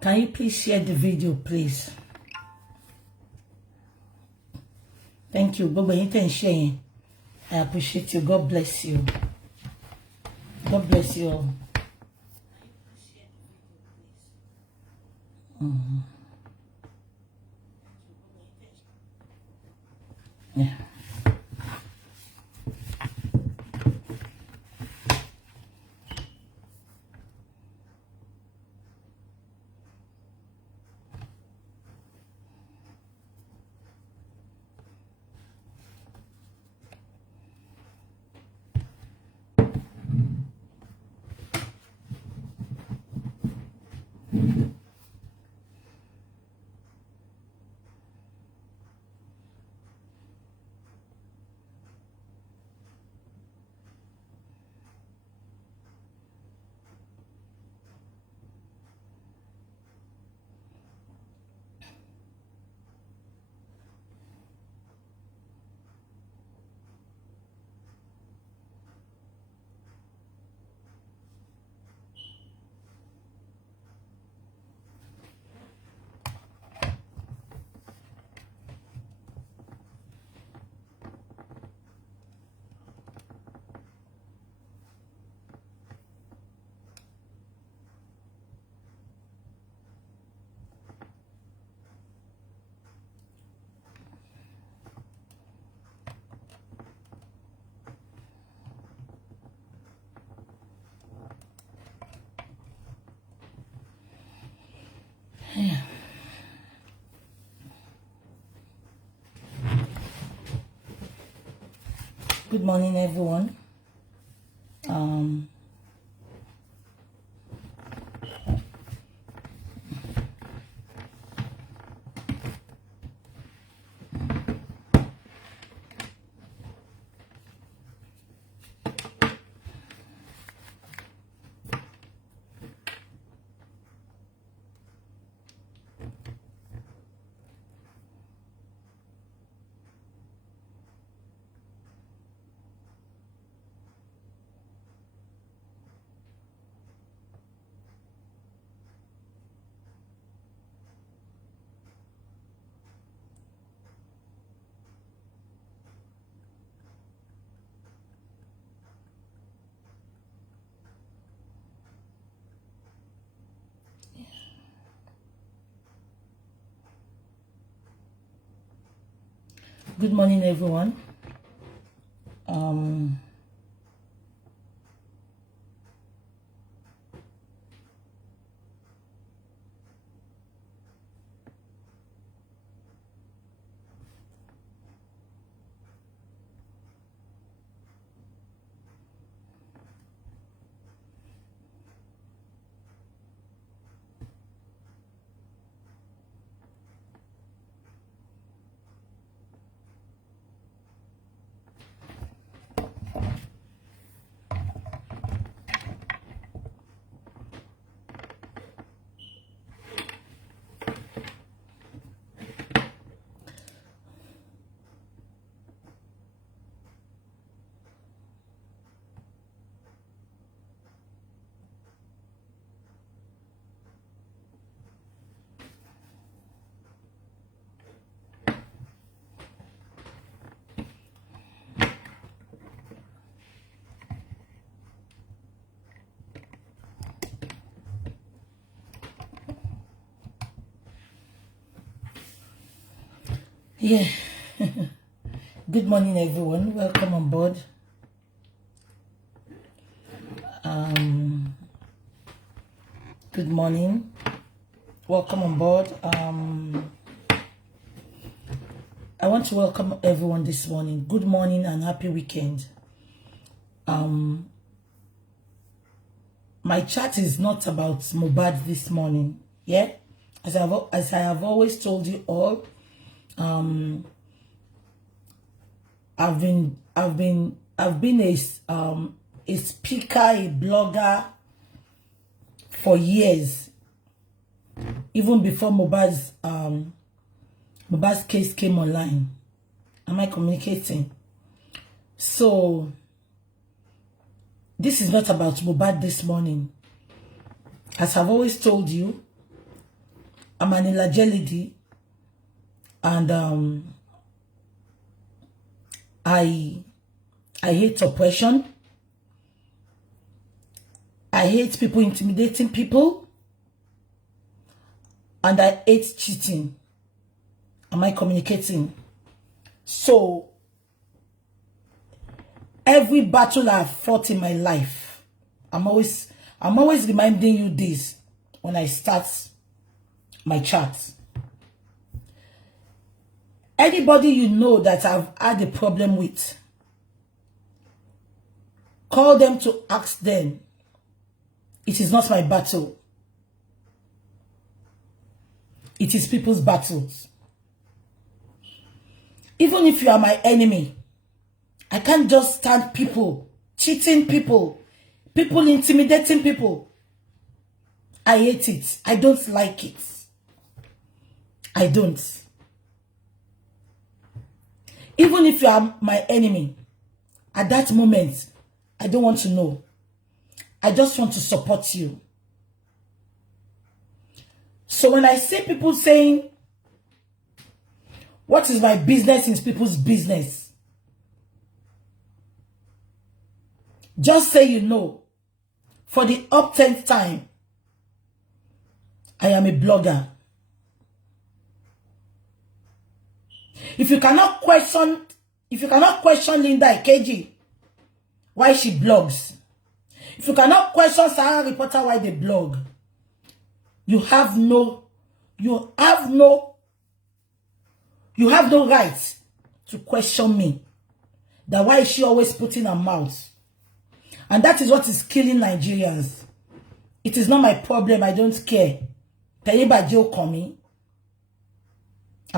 Can you please share the video, please? Thank you. Bobo, you can share. I appreciate you. God bless you. God bless you all. Yeah. Good morning, everyone. Good morning, everyone. Yeah. Good morning, everyone. Welcome on board. Good morning. Welcome on board. I want to welcome everyone this morning. Good morning and happy weekend. My chat is not about Mohbad this morning. Yeah, as I have always told you all, I've been a speaker, a blogger for years, even before Mohbad's case came online. Am I communicating? So this is not about Mohbad this morning. As I've always told you, I'm an lady, and I hate oppression. I hate people intimidating people. And I hate cheating. Am I communicating? So, every battle I've fought in my life, I'm always reminding you this when I start my chat. Anybody you know that I've had a problem with, call them to ask them. It is not my battle. It is people's battles. Even if you are my enemy, I can't just stand people cheating people, people intimidating people. I hate it. I don't like it. I don't. Even if you are my enemy, at that moment, I don't want to know. I just want to support you. So when I see people saying, what is my business in people's business? Just say you know. For the up 10th time, I am a blogger. If you cannot question Linda Ikeji, why she blogs? If you cannot question Sarah Reporter why they blog, you have no right to question me. That why is she always putting her mouth? And that is what is killing Nigerians. It is not my problem. I don't care. Am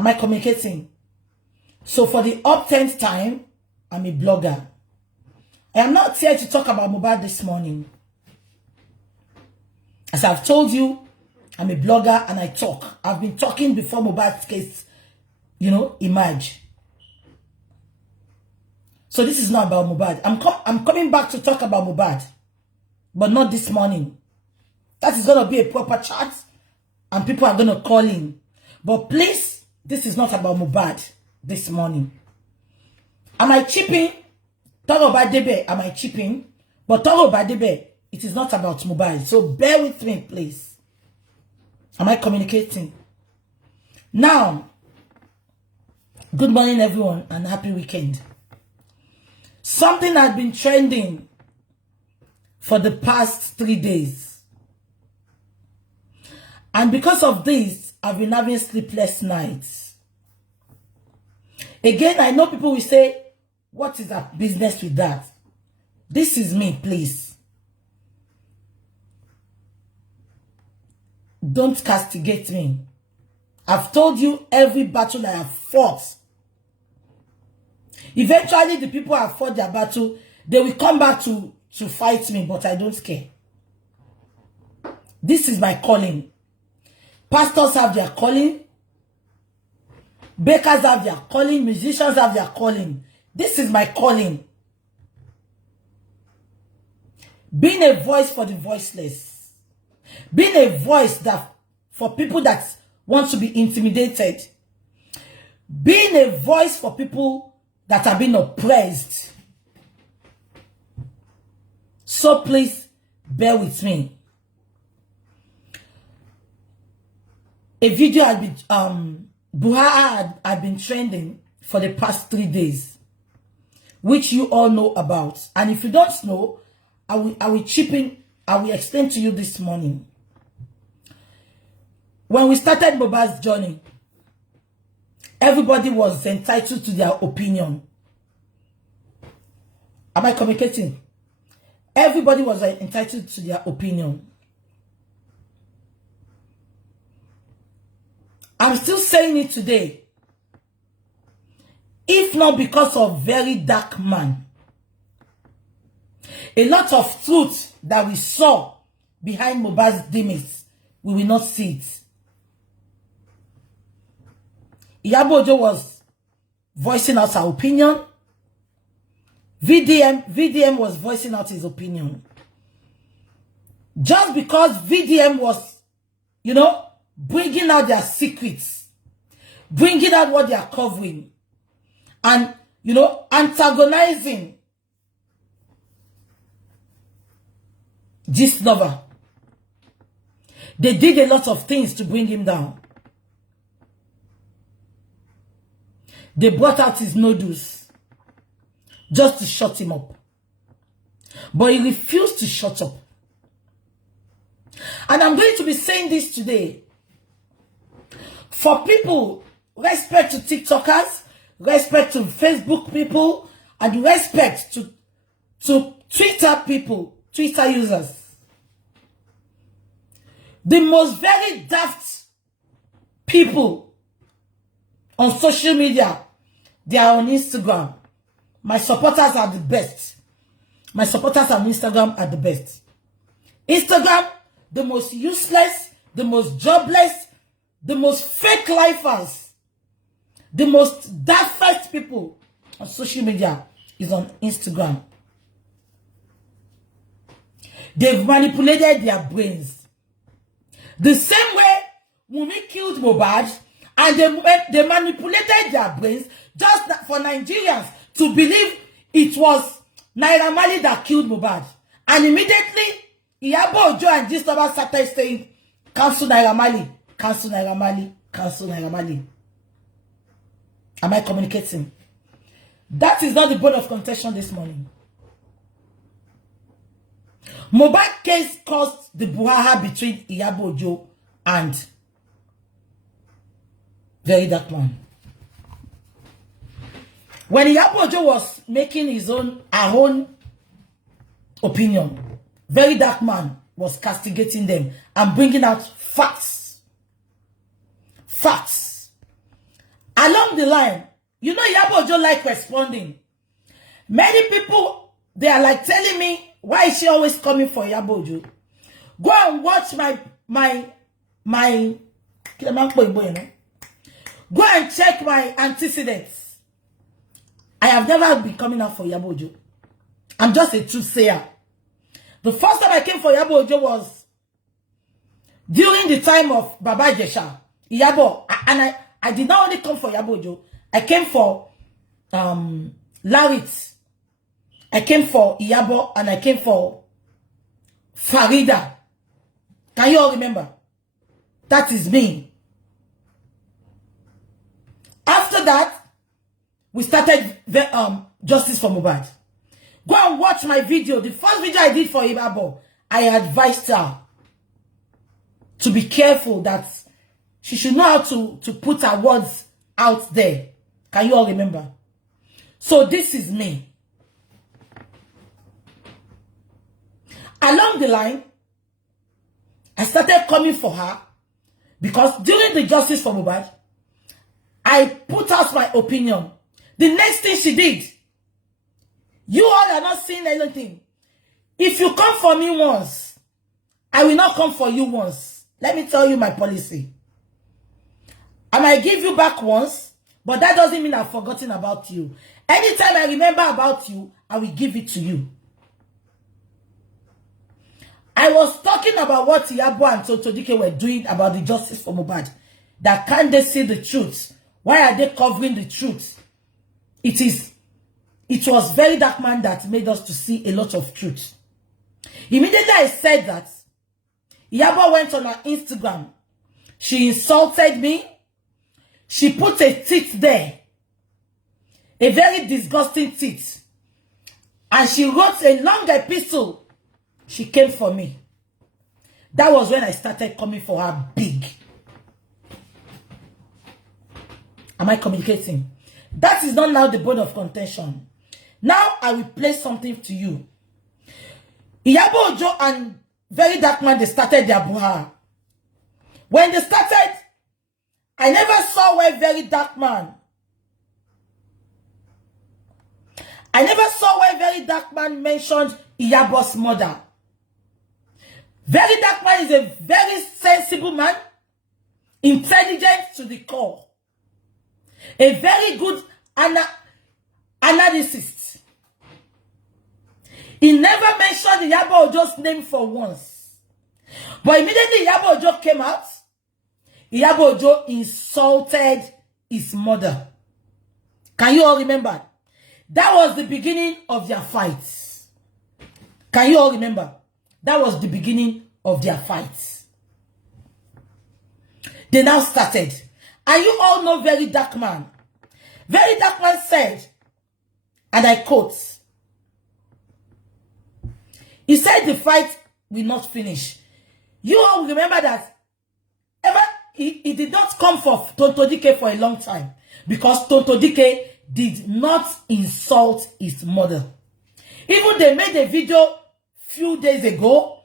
I communicating? So for the up 10th time, I'm a blogger. I am not here to talk about Mohbad this morning. As I've told you, I'm a blogger and I talk. I've been talking before Mohbad's case, emerge. So this is not about Mohbad. I'm coming back to talk about Mohbad, but not this morning. That is going to be a proper chat and people are going to call in. But please, this is not about Mohbad this morning. Am I chipping? Toro Badebe, am I chipping? But Toro Badebe, it is not about Mohbad. So bear with me, please. Am I communicating? Now, good morning, everyone, and happy weekend. Something has been trending for the past 3 days. And because of this, I've been having sleepless nights. Again, I know people will say, what is our business with that? This is me, please. Don't castigate me. I've told you every battle I have fought. Eventually, the people have fought their battle, they will come back to fight me, but I don't care. This is my calling. Pastors have their calling. Bakers have their calling. Musicians have their calling. This is my calling. Being a voice for the voiceless. Being a voice that for people that want to be intimidated. Being a voice for people that have been oppressed. So please bear with me. A video had been Buhari had been trending for the past 3 days, which you all know about. And if you don't know, I will explain to you this morning. When we started Mohbad's journey, everybody was entitled to their opinion. Am I communicating? Everybody was entitled to their opinion. I'm still saying it today. If not because of very dark man. A lot of truth that we saw behind Mohbad's demise, we will not see it. Iyabo Ojo was voicing out her opinion. VDM was voicing out his opinion. Just because VDM was, bringing out their secrets, bringing out what they are covering, and, you know, antagonizing this lover. They did a lot of things to bring him down. They brought out his noodles just to shut him up. But he refused to shut up. And I'm going to be saying this today. For people, respect to TikTokers, respect to Facebook people, and respect to Twitter people, Twitter users. The most very daft people on social media, they are on Instagram. My supporters are the best. My supporters on Instagram are the best. Instagram, the most useless, the most jobless, the most fake lifers, the most daft people on social media is on Instagram. They've manipulated their brains. The same way Wunmi killed Mohbad, and they manipulated their brains just for Nigerians to believe it was Naira Marley that killed Mohbad. And immediately, Iyabo Ojo and Gistlover started saying, cancel Naira Marley, cancel Naira Marley, cancel Naira Marley. Am I communicating? That is not the bone of contention this morning. Mohbad case caused the brouhaha between Iyabo Ojo and Very Dark Man. When Iyabo Ojo was making her own opinion, Very Dark Man was castigating them and bringing out facts. Facts. Along the line, you know Iyabo Ojo like responding. Many people, they are like telling me, why is she always coming for Iyabo Ojo? Go and watch my go and check my antecedents. I have never been coming out for Iyabo Ojo. I'm just a truth sayer. The first time I came for Iyabo Ojo was during the time of Baba Jesha. Iyabo, and I did not only come for Iyabo Ojo. I came for Larit. I came for Iyabo, and I came for Farida. Can you all remember? That is me. After that, we started the Justice for Mohbad. Go and watch my video. The first video I did for Iyabo, I advised her to be careful that she should know how to put her words out there. Can you all remember? So this is me. Along the line, I started coming for her because during the Justice for Mohbad, I put out my opinion. The next thing she did, you all are not seeing anything. If you come for me once, I will not come for you once. Let me tell you my policy. I might give you back once, but that doesn't mean I've forgotten about you. Anytime I remember about you, I will give it to you. I was talking about what Iyabo and Tonto Dikeh were doing about the Justice for Mohbad. That can't they see the truth? Why are they covering the truth? It was Very Dark Man that made us to see a lot of truth. Immediately I said that, Iyabo went on her Instagram. She insulted me. She put a tit there. A very disgusting tit. And she wrote a long epistle. She came for me. That was when I started coming for her big. Am I communicating? That is not now the bone of contention. Now I will play something to you. Iyabo Ojo and Very Dark Man, they started their brouhaha. When they started, I never saw where Very Dark Man. I never saw where Very Dark Man mentioned Iyabo's mother. Very Dark Man is a very sensible man, intelligent to the core, a very good analyst. He never mentioned Iyabo Ojo's name for once. But immediately Iyabo Ojo came out, Iyabo Ojo insulted his mother. Can you all remember? That was the beginning of their fights. Can you all remember? That was the beginning of their fights. They now started. And you all know Very Dark Man. Very Dark Man said, and I quote, he said the fight will not finish. You all remember that he did not come for Tonto Dikeh for a long time because Tonto Dikeh did not insult his mother. Even they made a video few days ago.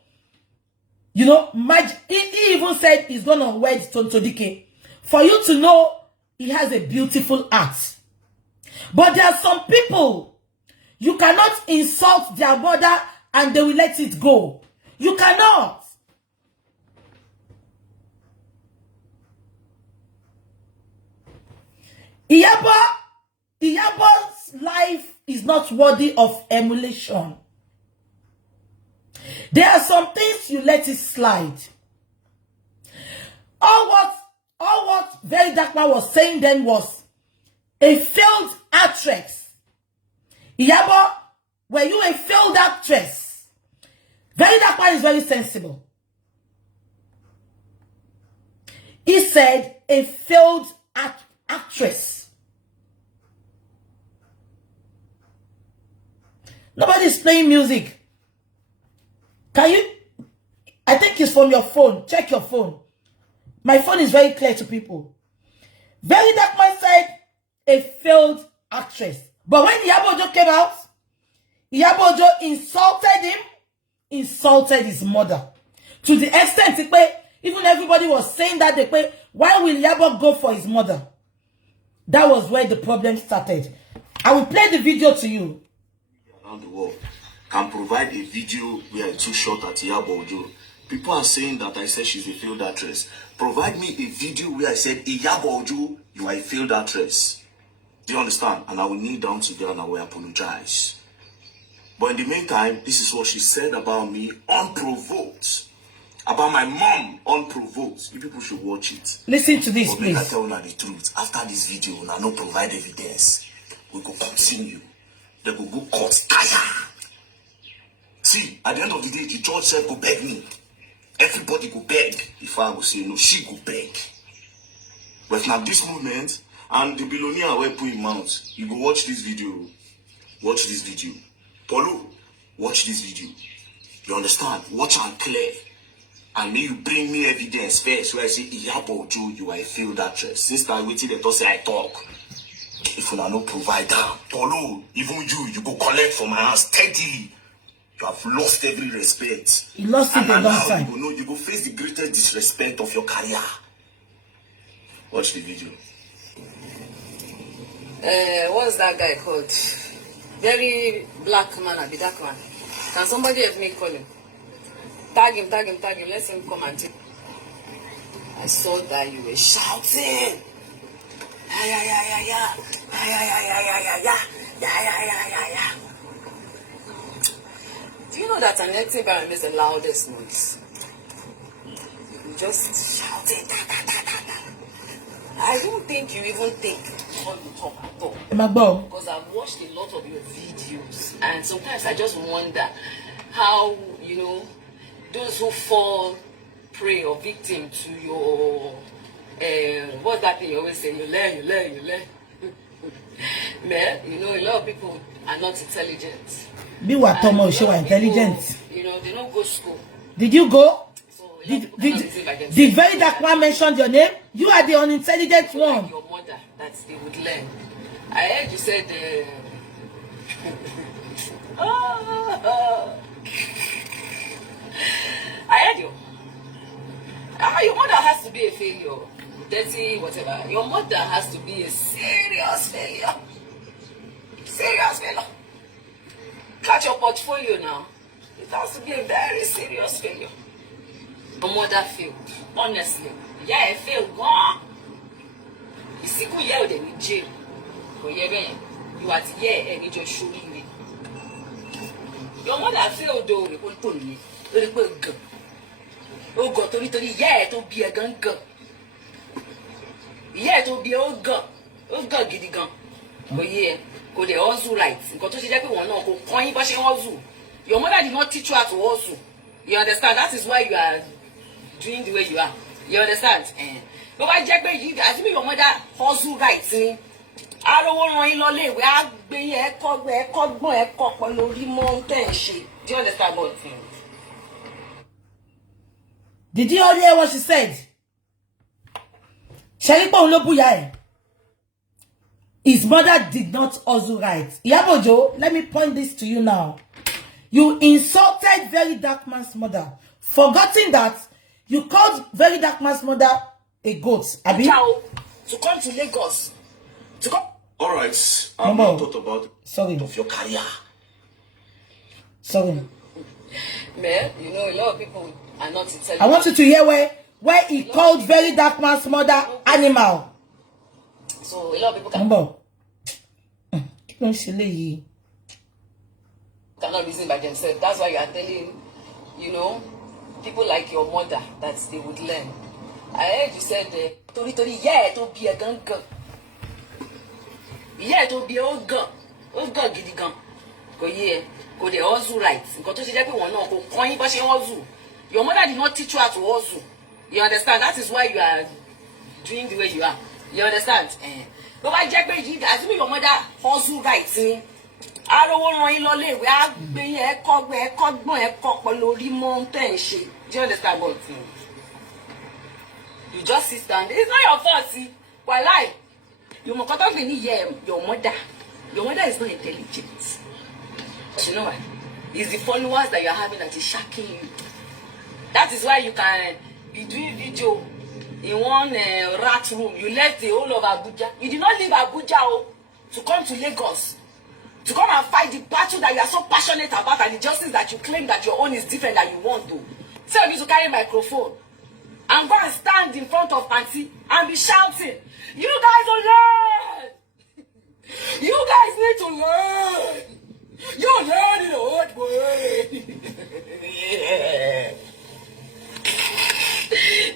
You know, he even said he's gonna wed Tonto Dikeh. For you to know he has a beautiful heart. But there are some people, you cannot insult their mother and they will let it go. You cannot. Iyabo's life is not worthy of emulation. There are some things you let it slide. All what Very Dark Man was saying then was a failed actress. Iyabo, were you a failed actress? Very Dark Man is very sensible. He said a failed actress. Nobody's playing music. Can you? I think it's from your phone. Check your phone. My phone is very clear to people. Very Dark Man said a failed actress. But when Iyabo Ojo came out, Iyabo Ojo insulted him, insulted his mother. To the extent that even everybody was saying that why will Iyabo go for his mother? That was where the problem started. I will play the video to you. Around the world can provide a video where I took shot at Iyabo Ojo. People are saying that I said she's a failed actress. Provide me a video where I said, Iyabo Ojo, you are a failed actress. Do you understand? And I will kneel down to her and I will apologize. But in the meantime, this is what she said about me, unprovoked. About my mom, unprovoked. You people should watch it. Listen to this, please. I tell you the truth. After this video, I no provide evidence. We go continue. They go court tire. See, at the end of the day, the judge said go beg me. Everybody go beg. If I will say no, she go beg. But now this moment, and the billionaire will put him out. You go watch this video. Watch this video. Polo, watch this video. You understand? Watch and clear. And may you bring me evidence first where I say, Iyabo Ojo, you are a failed actress. Since I waited, they don't say I talk. If you are no provider, Polo, even you go collect from my house steadily. You have lost every respect. You lost it a long time. You go face the greatest disrespect of your career. Watch the video. What's that guy called? Very black man, a dark man. Can somebody help me call him? Tag him. Let him come and take. I saw that you were shouting. Yeah. Do you know that an acting bar makes the loudest noise? You just shouting. I don't think you even think what you talk at all. Because I've watched a lot of your videos, and sometimes I just wonder how, those who fall prey or victim to your what's that thing you always say? You learn. Man, a lot of people are not intelligent. Be what Tomo show intelligent. They don't go to school. Did you go? So did Very Dark Man mention your name? You are the unintelligent one. Like your mother, that they would learn. I heard you said I heard you. Your mother has to be a failure. Dirty, whatever. Your mother has to be a serious failure. Serious failure. Catch your portfolio now. It has to be a very serious failure. Your mother failed. Honestly. Yeah, I failed. Gone. You see, go here in jail. You are here and you just show me. Your mother failed though. Oh God, Tori, yeah, to be a gun. Yeah, to be all gone. All gone, giddy gone. But yeah, go the hustle right. Because to see that one no go coin but she hustle. Your mother did not teach you how to hustle. You understand? That is why you are doing the way you are. You understand? But why Jack you as me your mother hustle right me. I don't want to run in we are being a cock lórí mountain shit. Do you understand what thing? Did you all hear what she said? His mother did not hustle right. Iyabojo, let me point this to you now. You insulted Very Dark Man's mother, forgetting that you called Very Dark Man's mother a goat. Abi? To come to Lagos. To come. All right. I've not thought about of your career. Sorry. Man, you know, a lot of people are not intelligent. I want you to hear where he called Very Dark Man's mother animal. So a lot of people cannot reason by themselves. That's why you are telling, you know, people like your mother that they would learn. I heard you said, Tori, yeah, to be a gun. Yeah, to be a gun. Oh, God, giddy gun. Go, yeah, go, they also right. Go to see that one, no, go, coin, but she also. Your mother did not teach you how to hustle. You understand? That is why you are doing the way you are. You understand? But why Jack you guys, your mother hustle right me. I don't want to run in we are being a cock lórí mountain shit. Do you understand what thing? You just sit down. It's not your fault, see. Why lie? You must not be your mother. Your mother is not intelligent. You know why? It's the followers that you're having that is shocking you. That is why you can be doing video in one rat room. You left the whole of Abuja. You did not leave Abuja to come to Lagos. To come and fight the battle that you are so passionate about and the justice that you claim that your own is different than you want to. Tell me to carry a microphone and go and stand in front of Auntie and be shouting, you guys will learn! You guys need to learn! You learn in the old way!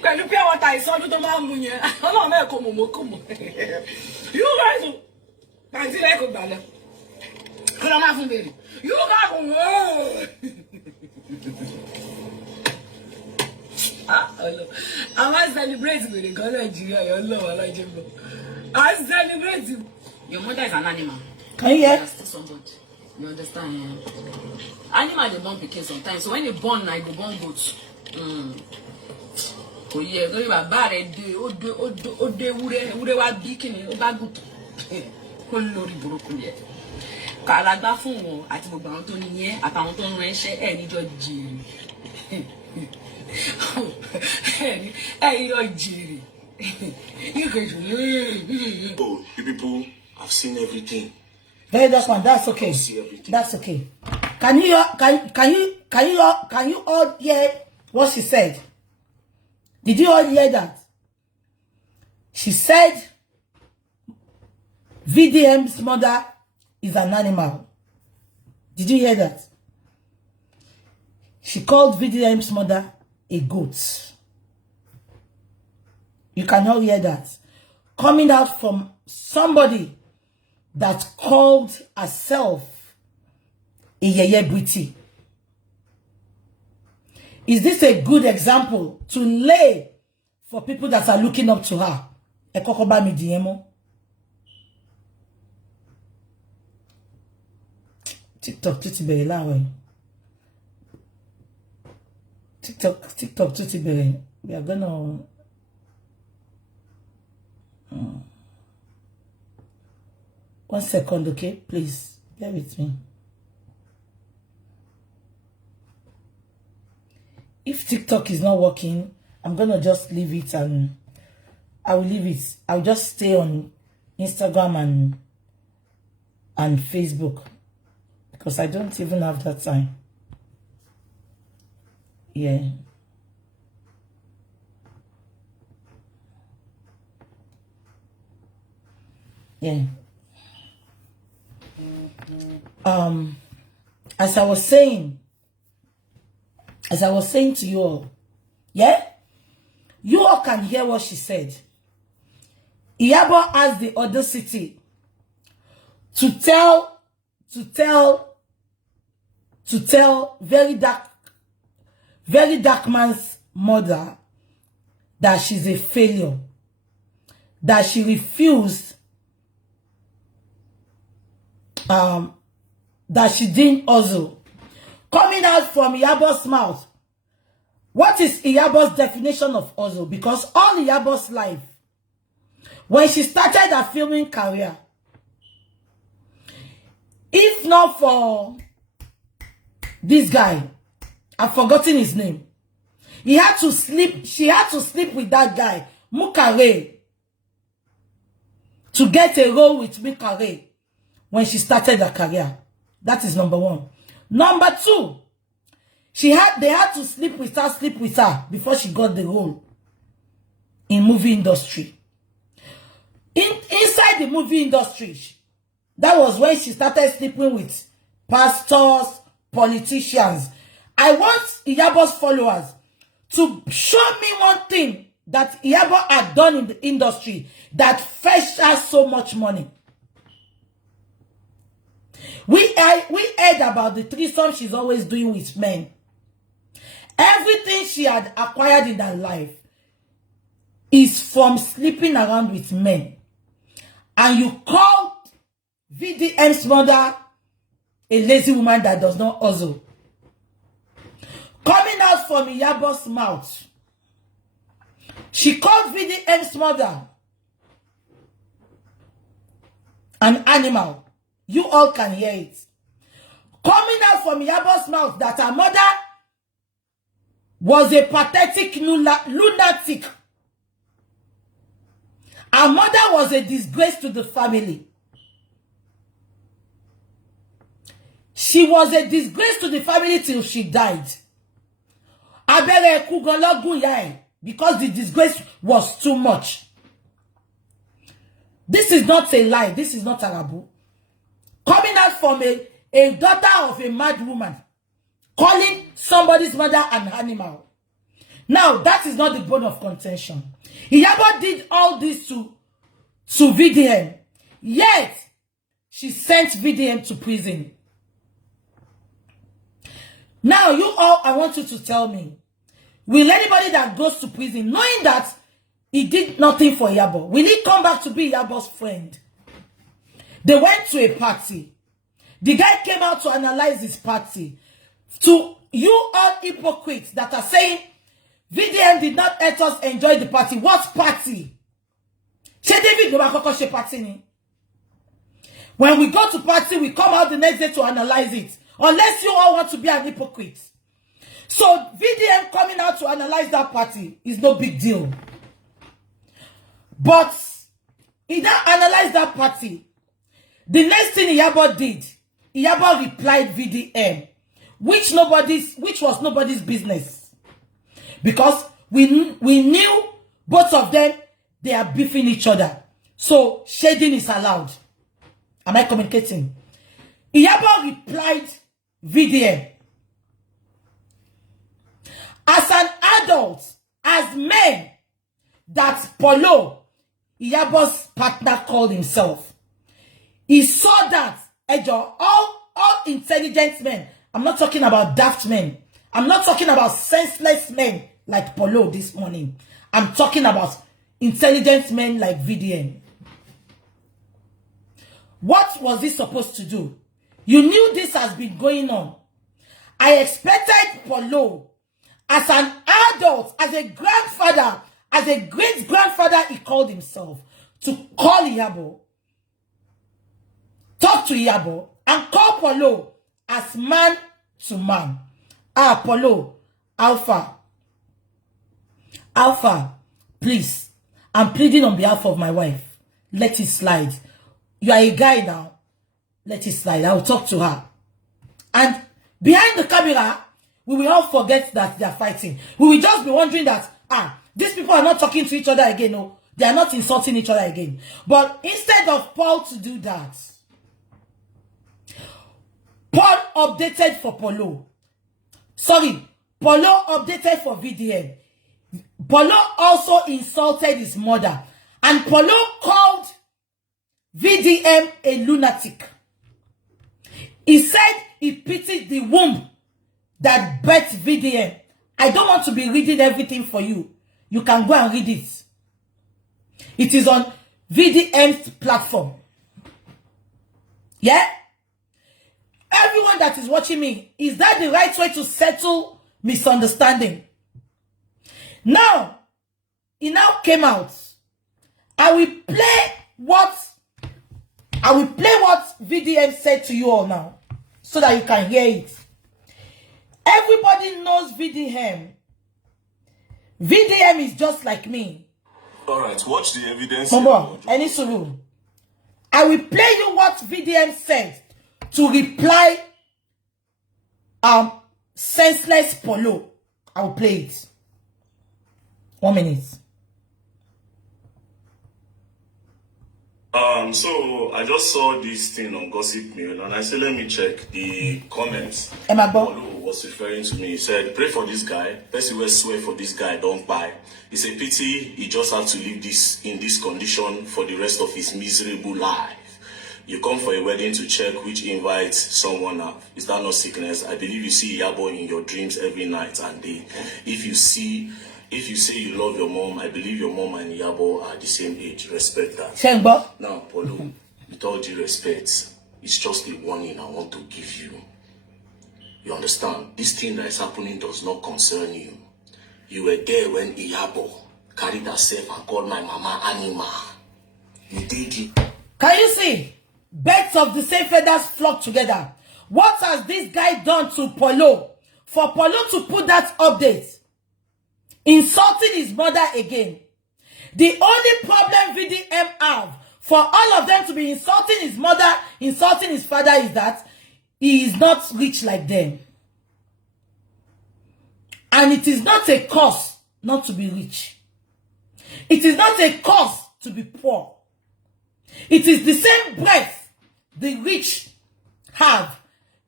Pẹ̀lú pé àwọn ta ìsọdún tó máa ń mú yẹn, ọlọ́run mẹ́ẹ̀kọ́ mọ̀mọ́kọ́mọ́. You guys will... Auntie lẹ́kọ̀ọ́ gbà lọ. Kí ló máa fún bèrè? You guys will learn! I want to celebrate with the girl Nigeria. Your love, I like you. I celebrate you. Your mother is an animal. Can you hear? Somebody. You understand? Yeah. Animal they born pikin sometimes. So when they born, I go born goats. Oh yeah, go you bad day. Ode ure wa bikini. Oba good. Olórí burúkú yẹ. Kàlágbá fún wọn àti gbogbo àwọn tó ní yẹn àtàwọn tó ń ránṣẹ́ ẹ níjọ́ jèrè. Oh, you people have seen everything. Very Dark Man, that's okay. That's okay. Can you all hear what she said? Did you all hear that? She said VDM's mother is an animal. Did you hear that? She called VDM's mother a goat. You cannot hear that. Coming out from somebody that called herself a yeye Briti. Is this a good example to lay for people that are looking up to her? Ekokoba mi diemo. TikTok tuti bere lawe. TikTok tuti bere. We are gonna one second, okay? Please bear with me. If TikTok is not working, I'm gonna just leave it and I will leave it. I'll just stay on Instagram and Facebook because I don't even have that time. Yeah. Yeah. As I was saying to you all, yeah, you all can hear what she said. Iyabo has the audacity to tell very dark man's mother that she's a failure, that she refused, that she didn't hustle. Coming out from Iyabo's mouth, what is Iyabo's definition of hustle? Because all Iyabo's life, when she started her filming career, if not for this guy, I've forgotten his name, she had to sleep with that guy, Mukare, to get a role with Mukare when she started her career. That is number one. Number two, they had to sleep with her before she got the role in movie industry. Inside the movie industry, that was when she started sleeping with pastors, politicians. I want Iyabo's followers to show me one thing that Iyabo had done in the industry that fetched her so much money. We heard about the threesome she's always doing with men. Everything she had acquired in her life is from sleeping around with men. And you called VDM's mother a lazy woman that does not hustle. Coming out from Iyabo's mouth, she called VDM's mother an animal. You all can hear it. Coming out from Iyabo's mouth that her mother was a pathetic lunatic. Her mother was a disgrace to the family. She was a disgrace to the family till she died. Because the disgrace was too much. This is not a lie. This is not a rabu. Coming out from a daughter of a mad woman, calling somebody's mother an animal. Now, that is not the bone of contention. Iyabo did all this to VDM. Yet, she sent VDM to prison. Now, you all, I want you to tell me, will anybody that goes to prison, knowing that he did nothing for Iyabo, will he come back to be Iyabo's friend? They went to a party. The guy came out to analyze his party. To you all hypocrites that are saying, VDM did not let us enjoy the party. What party? When we go to party, we come out the next day to analyze it. Unless you all want to be an hypocrite. So, VDM coming out to analyze that party is no big deal. But, he now analyzed that party. The next thing Iyabo did, Iyabo replied VDM, which was nobody's business. Because we knew both of them, they are beefing each other. So, shading is allowed. Am I communicating? Iyabo replied VDM. As an adult, as men, that Polo, Iyabo's partner, called himself. He saw that, all intelligent men, I'm not talking about daft men, I'm not talking about senseless men like Polo this morning. I'm talking about intelligent men like VDM. What was he supposed to do? You knew this has been going on. I expected Polo, as an adult, as a grandfather, as a great-grandfather he called himself, to call Iyabo, talk to Iyabo, and call Polo as man to man. Polo, Alpha, please, I'm pleading on behalf of my wife. Let it slide. You are a guy now. Let it slide. I will talk to her. And behind the camera, we will all forget that they are fighting. We will just be wondering that, these people are not talking to each other again. No, they are not insulting each other again. But instead of Paul to do that, Paul updated for Polo. Sorry, Polo updated for VDM. Polo also insulted his mother. And Polo called VDM a lunatic. He said he pitied the womb that birthed VDM. I don't want to be reading everything for you. You can go and read it. It is on VDM's platform. Yeah? Everyone that is watching me, is that the right way to settle misunderstanding? Now, it now came out. I will play what VDM said to you all now, so that you can hear it. Everybody knows VDM. VDM is just like me. Alright, watch the evidence. Mama, any suru. I will play you what VDM said to reply senseless Polo. I will play it. 1 minute. So I just saw this thing on Gossip Mail and I said, let me check the comments. Polo was referring to me. He said, pray for this guy. Person will swear for this guy, don't buy. It's a pity he just have to live this in this condition for the rest of his miserable life. You come for a wedding to check which invites someone up. Is that not sickness? I believe you see Yabo in your dreams every night and day. If you say you love your mom, I believe your mom and Yabo are the same age. Respect that. Shengbo. Now, Polo, with all due respect, it's just a warning I want to give you. You understand? This thing that is happening does not concern you. You were there when Yabo carried herself and called my mama Anima. You did it. Can you see? Birds of the same feathers flock together. What has this guy done to Polo? For Polo to put that update, insulting his mother again. The only problem VDM have for all of them to be insulting his mother, insulting his father, is that he is not rich like them. And it is not a cause not to be rich. It is not a cause to be poor. It is the same breath the rich have.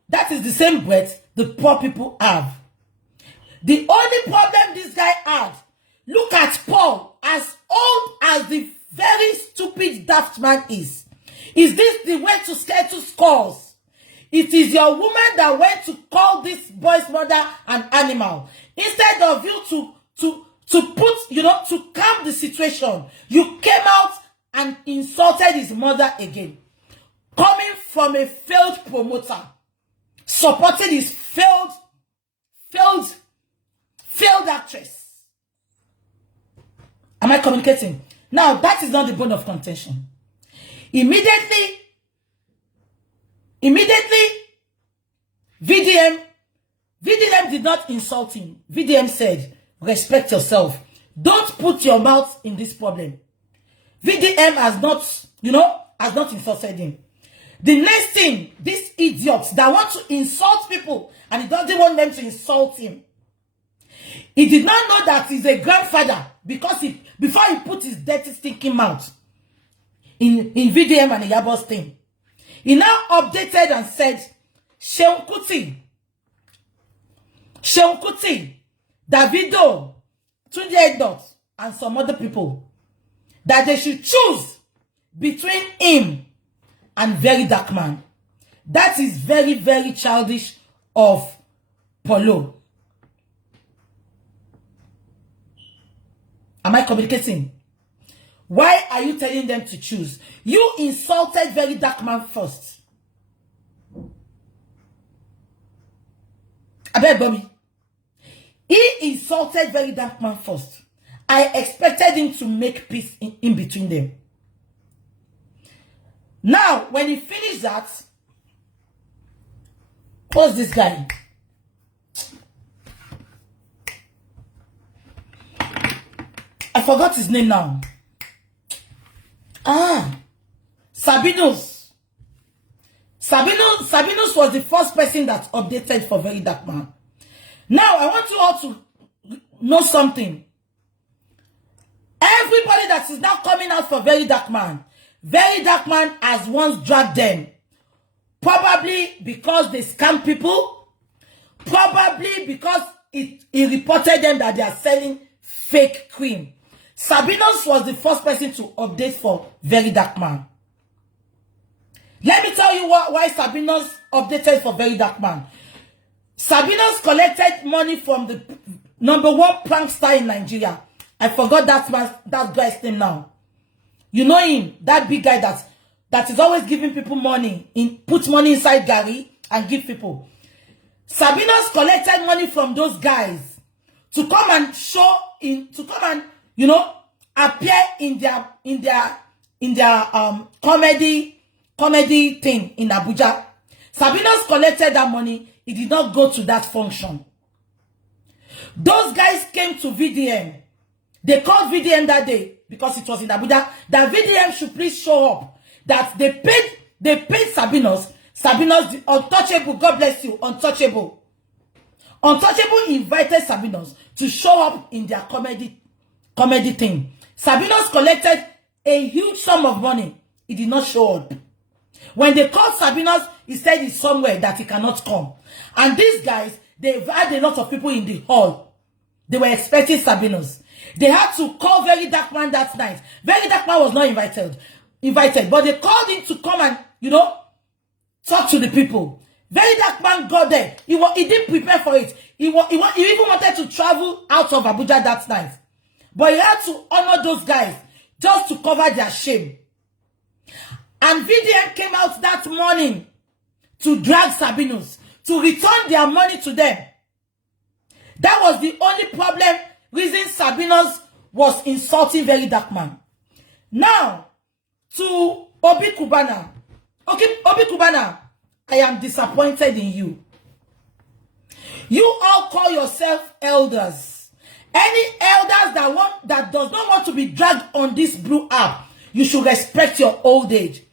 That is the same breath the poor people have. The only problem this guy had, look at Paul, as old as the very stupid daft man is this the way to settle scores? It is your woman that went to call this boy's mother an animal. Instead of you to put, to calm the situation, you came out and insulted his mother again. Coming from a failed promoter, supporting his failed actress. Am I communicating? Now, that is not the bone of contention. Immediately, VDM did not insult him. VDM said, respect yourself. Don't put your mouth in this problem. VDM has not insulted him. The next thing, these idiots that want to insult people and he doesn't want them to insult him. He did not know that he's a grandfather because before he put his dirty stinking mouth in VDM and Yabo's thing. He now updated and said, Seun Kuti, Davido, Tunde Edot, and some other people, that they should choose between him and Very Dark Man. That is very, very childish of Polo. Am I communicating? Why are you telling them to choose? You insulted Very Dark Man first. I beg Bobby. He insulted Very Dark Man first. I expected him to make peace in between them. Now, when he finished that, what's this guy? I forgot his name now. Sabinus. Sabinus was the first person that updated for Very Dark Man. Now, I want you all to know something. Everybody that is now coming out for Very Dark Man has once dragged them. Probably because they scam people. Probably because he reported them that they are selling fake cream. Sabinos was the first person to update for Very Dark Man. Let me tell you why Sabinos updated for Very Dark Man. Sabinos collected money from the #1 prankster in Nigeria. I forgot that guy's name now. You know him, that big guy that is always giving people money, put money inside Gary and give people. Sabinos collected money from those guys to come and appear in their comedy thing in Abuja. Sabinos collected that money. He did not go to that function. Those guys came to VDM. They called VDM that day because it was in Abuja. That VDM should please show up. That they paid Sabinos. Sabinos, the untouchable. God bless you, untouchable. Untouchable invited Sabinos to show up in their comedy thing. Sabinos collected a huge sum of money. He did not show up. When they called Sabinos, he said he's somewhere that he cannot come. And these guys, they've had a lot of people in the hall. They were expecting Sabinos. They had to call Very Dark Man that night. Very Dark Man was not invited, but they called him to come and, talk to the people. Very Dark Man got there. He didn't prepare for it. He even wanted to travel out of Abuja that night. But he had to honor those guys just to cover their shame. And VDM came out that morning to drag Sabinos, to return their money to them. That was the only reason Sabinos was insulting Very Dark Man. Now, to Obi Kubana. Okay, Obi Kubana, I am disappointed in you. You all call yourself elders. Any elders that does not want to be dragged on this blue app, you should respect your old age.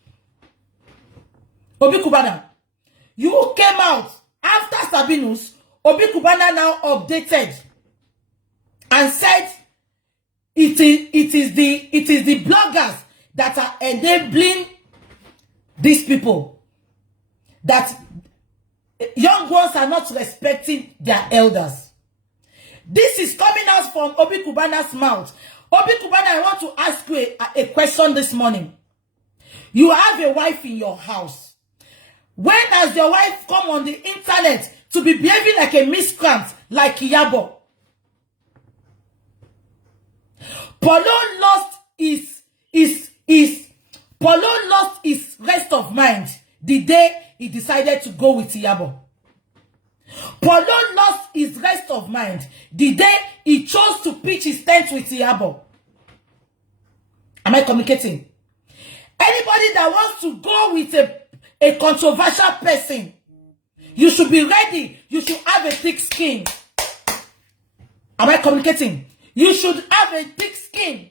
Obi Kubana, you came out after Sabinos. Obi Kubana now updated and said it is the bloggers that are enabling these people, that young ones are not respecting their elders. This is coming out from Obi Kubana's mouth. Obi Kubana, I want to ask you a question this morning. You have a wife in your house. When has your wife come on the internet to be behaving like a miscreant, like Iyabo? Polo lost his rest of mind the day he decided to go with Iyabo. Polo lost his rest of mind the day he chose to pitch his tent with Iyabo. Am I communicating? Anybody that wants to go with a controversial person, you should be ready. You should have a thick skin. Am I communicating? You should have a thick skin.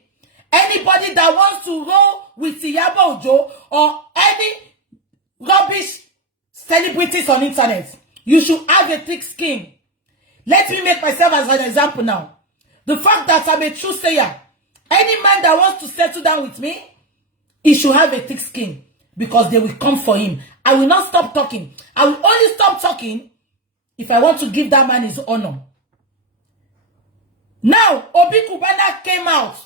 Anybody that wants to roll with Iyabo Ojo or any rubbish celebrities on internet, you should have a thick skin. Let me make myself as an example now. The fact that I'm a true sayer, any man that wants to settle down with me, he should have a thick skin, because they will come for him. I will not stop talking. I will only stop talking if I want to give that man his honor. Now, Obi Kubana came out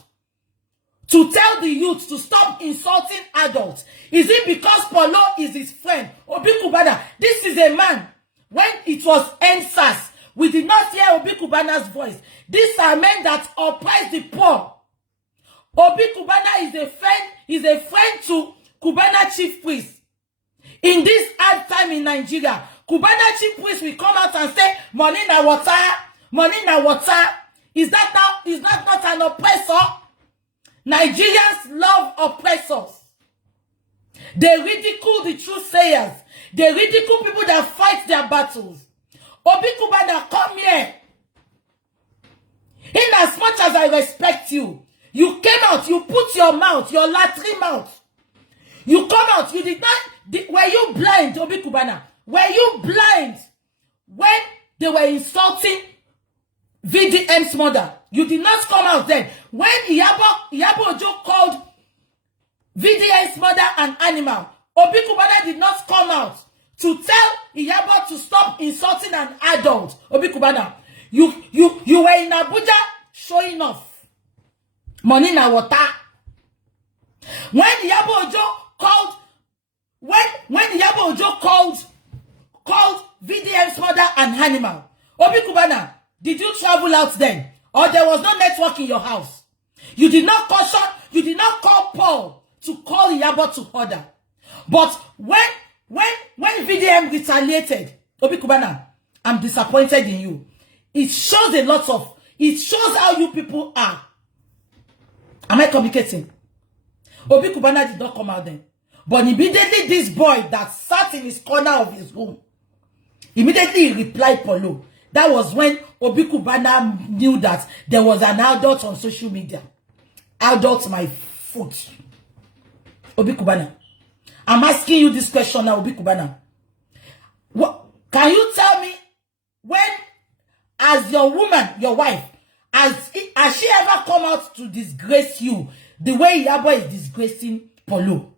to tell the youth to stop insulting adults. Is it because Polo is his friend? Obi Kubana, this is a man. When it was NSAS, we did not hear Obi Kubana's voice. These are men that oppress the poor. Obi Kubana is a friend to Kubana chief priest. In this hard time in Nigeria, Kubana chief priest will come out and say, money na water, money na water. Is that not an oppressor? Nigerians love oppressors. They ridicule the truth sayers. They ridicule people that fight their battles. Obi Kubana, come here. In as much as I respect you, you came out, you put your mouth, your latrine mouth. You come out, you did not, were you blind, Obi Kubana? Were you blind when they were insulting VDM's mother? You did not come out then. When Iyabo Ojo called VDM's mother an animal, Obi Kubana did not come out to tell Iyabo to stop insulting an adult. Obi Kubana, you were in Abuja showing off. Money na water. When Iyabo Ojo called, when Iyabo Ojo called VDM's mother an animal, Obi Kubana, did you travel out then? Or there was no network in your house? You did not call Paul to call Iyabo to order. But when VDM retaliated, Obi Kubana, I'm disappointed in you. It shows it shows how you people are. Am I communicating? Obi Kubana did not come out then. But immediately this boy that sat in his corner of his room, immediately he replied Polo. That was when Obi Kubana knew that there was an adult on social media. Adult my foot. Obi Kubana. I'm asking you this question now, Obi Kubana. What, can you tell me when, as your woman, your wife, has she ever come out to disgrace you the way Iyabo is disgracing Polo?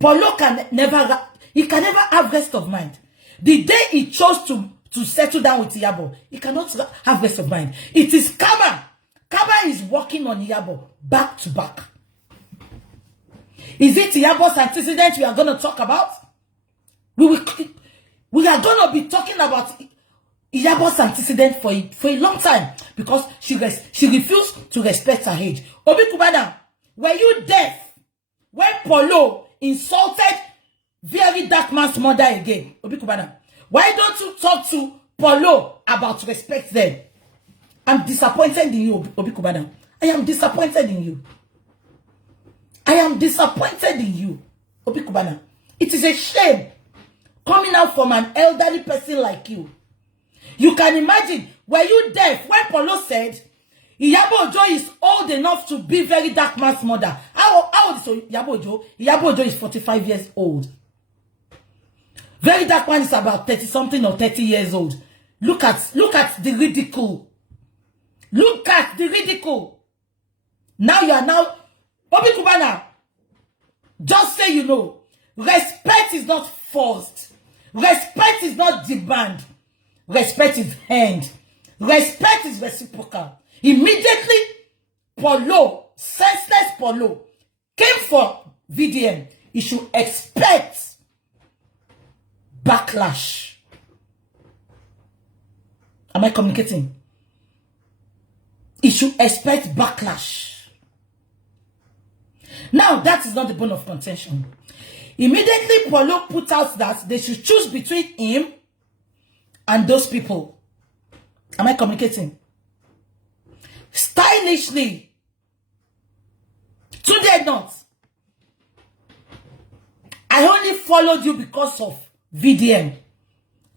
Polo can never have rest of mind. The day he chose to settle down with Iyabo, he cannot have rest of mind. It is Kaba. Kaba is working on Iyabo back to back. Is it Iyabo's antecedent we are going to talk about? We are going to be talking about Iyabo's antecedent for a long time because she refused to respect her age. Obi Kubana, were you deaf when Polo insulted very dark man's mother again? Obi Kubana, why don't you talk to Polo about respect then? I'm disappointed in you, Obi Kubana. I am disappointed in you. I am disappointed in you, Obi Kubana. It is a shame coming out from an elderly person like you. You can imagine, were you deaf when Polo said Iyabo Ojo is old enough to be very dark man's mother? How old is Iyabo Ojo? Iyabo Ojo is 45 years old. Very dark man is about 30 something or 30 years old. Look at the ridicule. Look at the ridicule. Now you are now Obi Kubana. Just say you know. Respect is not forced. Respect is not demand. Respect is earned. Respect is reciprocal. Immediately, Polo, senseless Polo, came for VDM. You should expect backlash. Am I communicating? You should expect backlash. Now, that is not the bone of contention. Immediately, Polo put out that they should choose between him and those people. Am I communicating? Stylishly. Today not. I only followed you because of VDM.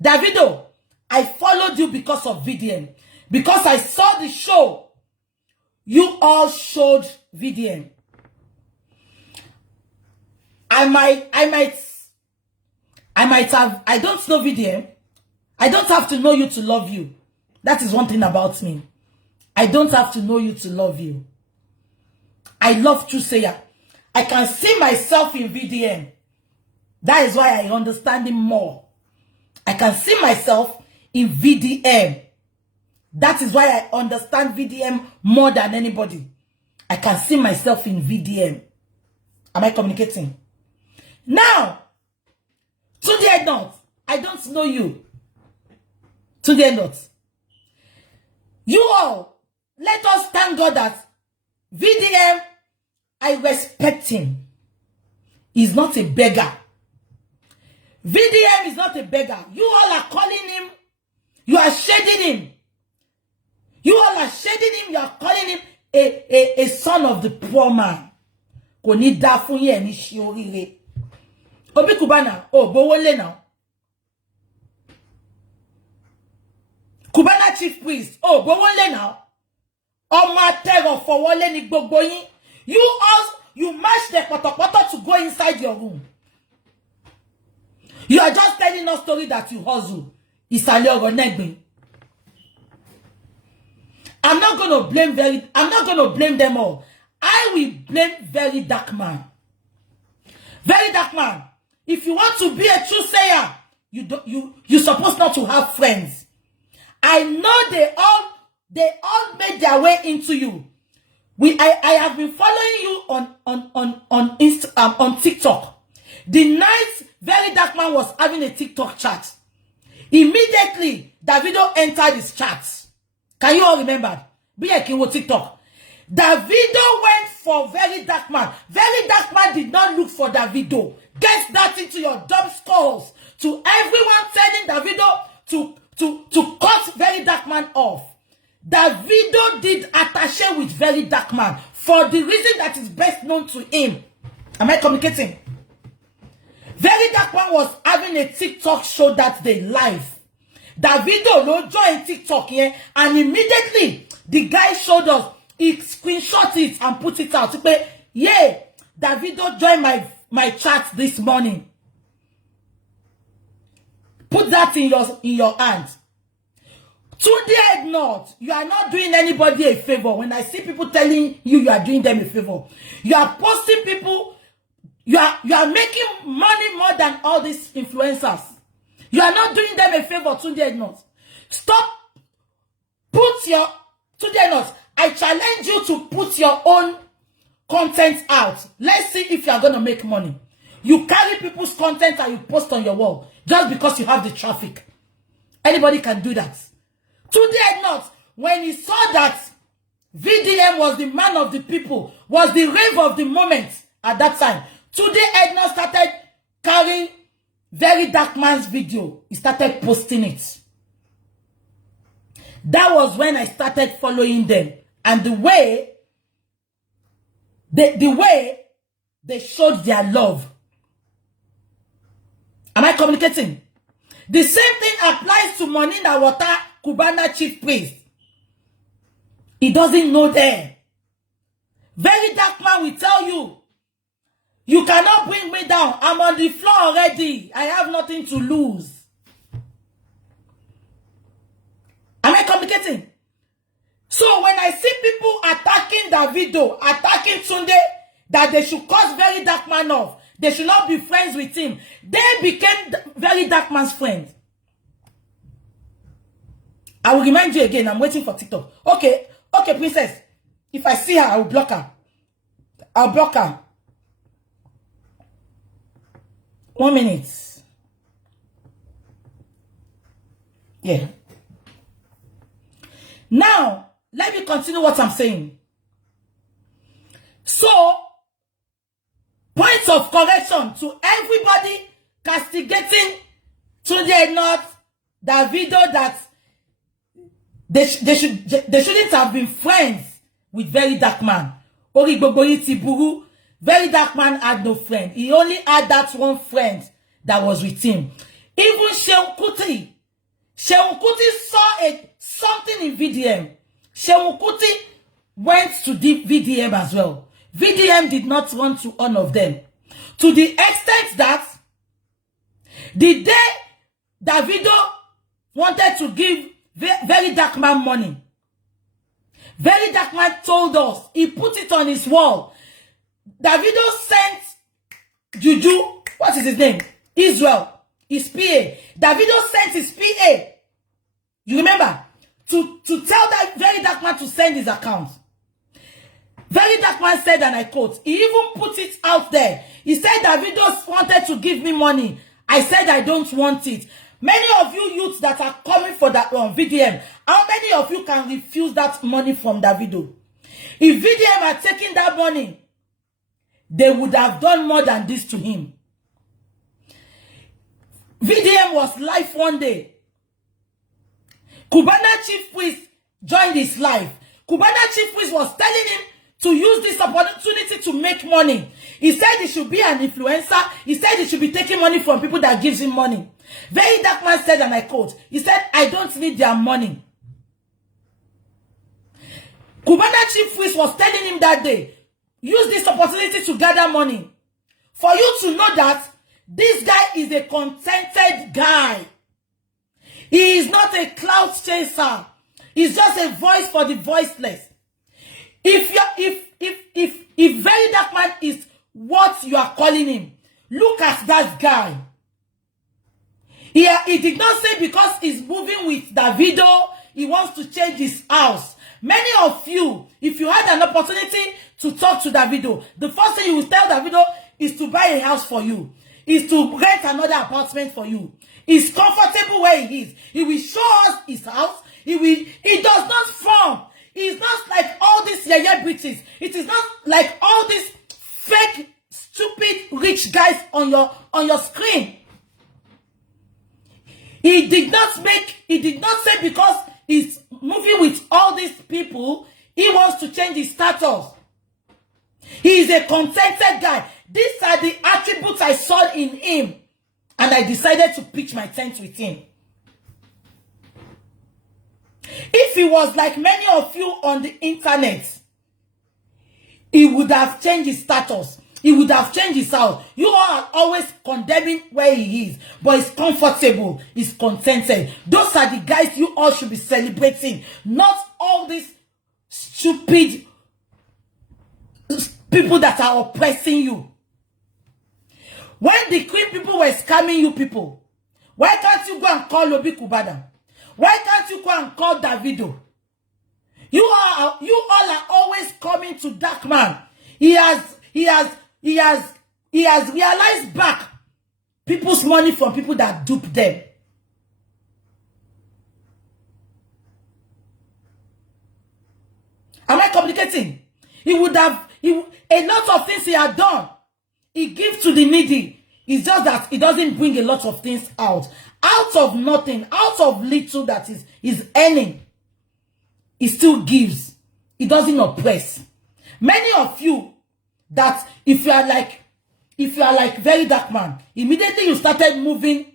Davido, I followed you because of VDM. Because I saw the show. You all showed VDM. I might have, I don't know VDM. I don't have to know you to love you. That is one thing about me. I don't have to know you to love you. I love Chuseya. I can see myself in VDM. That is why I understand him more. I can see myself in VDM. That is why I understand VDM more than anybody. I can see myself in VDM. Am I communicating? Now, today not. I don't know you. Today not. You all, let us thank God that VDM, I respect him. He's not a beggar. VDM is not a beggar. You all are calling him. You are shading him. You all are shading him. You are calling him a son of the poor man. Obi Kubana, oh, Bowole now. Kubana chief priest, oh, Bowole now. Oh, my terror for Wole ni gbogbo yin. You match the potopoto to go inside your room. You are just telling us story that you hustle. Isale oro negbin. I'm not going to blame them all. I will blame very dark man. Very dark man. If you want to be a true sayer, you're supposed not to have friends. I know they all made their way into you. I have been following you on TikTok. The night Very Dark Man was having a TikTok chat, immediately Davido entered his chat. Can you all remember? Be a king with TikTok. Davido went for Very Dark Man. Very Dark Man did not look for Davido. Get that into your dumb skulls. To everyone telling Davido to cut Very Dark Man off. Davido did attaché with Very Dark Man for the reason that is best known to him. Am I communicating? Very Dark Man was having a TikTok show that day live. Davido no join TikTok here, and immediately the guy showed us. He screenshot it and put it out. Yeah, Davido joined my chat this morning. Put that in your hands. Today, not. You are not doing anybody a favor. When I see people telling you are doing them a favor, you are posting people. You are making money more than all these influencers. You are not doing them a favor. Today, not. Stop. Put your today, not. I challenge you to put your own content out. Let's see if you are going to make money. You carry people's content and you post on your wall just because you have the traffic. Anybody can do that. Today, not. When he saw that VDM was the man of the people, was the rave of the moment at that time, today Edna started carrying Very Dark Man's video. He started posting it. That was when I started following them. And the way they showed their love. Am I communicating? The same thing applies to Monina Water, Cubana chief priest. He doesn't know them. Very Dark Man will tell you, you cannot bring me down. I'm on the floor already. I have nothing to lose. Am I communicating? So when I see people attacking Davido, attacking Tunde, that they should cut Very Dark Man off, they should not be friends with him, they became Very Dark Man's friend. I will remind you again, I'm waiting for TikTok. Okay, princess. If I see her, I will block her. I'll block her. 1 minute. Yeah. Now, let me continue what I'm saying. So, points of correction to everybody castigating Tunde North, Davido, that they shouldn't have been friends with Very Dark Man. Very Dark Man had no friend. He only had that one friend that was with him. Even Sheun Kuti saw something in VDM. Sheun Kuti went to the VDM as well. VDM did not run to one of them. To the extent that the day Davido wanted to give Very Dark Man money, Very Dark Man told us, he put it on his wall. Davido sent Juju, what is his name? Israel, his PA. Davido sent his PA. You remember? To tell that Very Dark Man to send his account. Very Dark Man said, and I quote, he even put it out there. He said, Davido wanted to give me money. I said, I don't want it. Many of you youths that are coming for that VDM, how many of you can refuse that money from Davido? If VDM had taken that money, they would have done more than this to him. VDM was live one day. Cubana chief priest joined his life. Cubana chief priest was telling him to use this opportunity to make money. He said he should be an influencer. He said he should be taking money from people that gives him money. Very Dark Man said, and I quote, he said, I don't need their money. Cubana chief priest was telling him that day, use this opportunity to gather money. For you to know that this guy is a contented guy. He is not a clout chaser. He's just a voice for the voiceless. If Very Dark Man is what you are calling him, look at that guy. He did not say because he's moving with Davido, he wants to change his house. Many of you, if you had an opportunity to talk to Davido, the first thing you will tell Davido is to buy a house for you, is to rent another apartment for you. He's comfortable where he is. He will show us his house. He does not form. He's not like all these yeye British. It is not like all these fake, stupid, rich guys on your screen. He did not say because he's moving with all these people, he wants to change his status. He is a contented guy. These are the attributes I saw in him. And I decided to pitch my tent with him. If he was like many of you on the internet, he would have changed his status. He would have changed his house. You all are always condemning where he is. But he's comfortable. He's contented. Those are the guys you all should be celebrating. Not all these stupid people that are oppressing you. When the Queen people were scamming you people, why can't you go and call Obi Kubana? Why can't you go and call Davido? You all are always coming to Dark Man. He has realized back people's money from people that dupe them. Am I communicating? A lot of things he had done. He gives to the needy. It's just that he doesn't bring a lot of things out. Out of nothing, out of little that is earning, he still gives. He doesn't oppress. Many of you that if you are like very Dark Man, immediately you started moving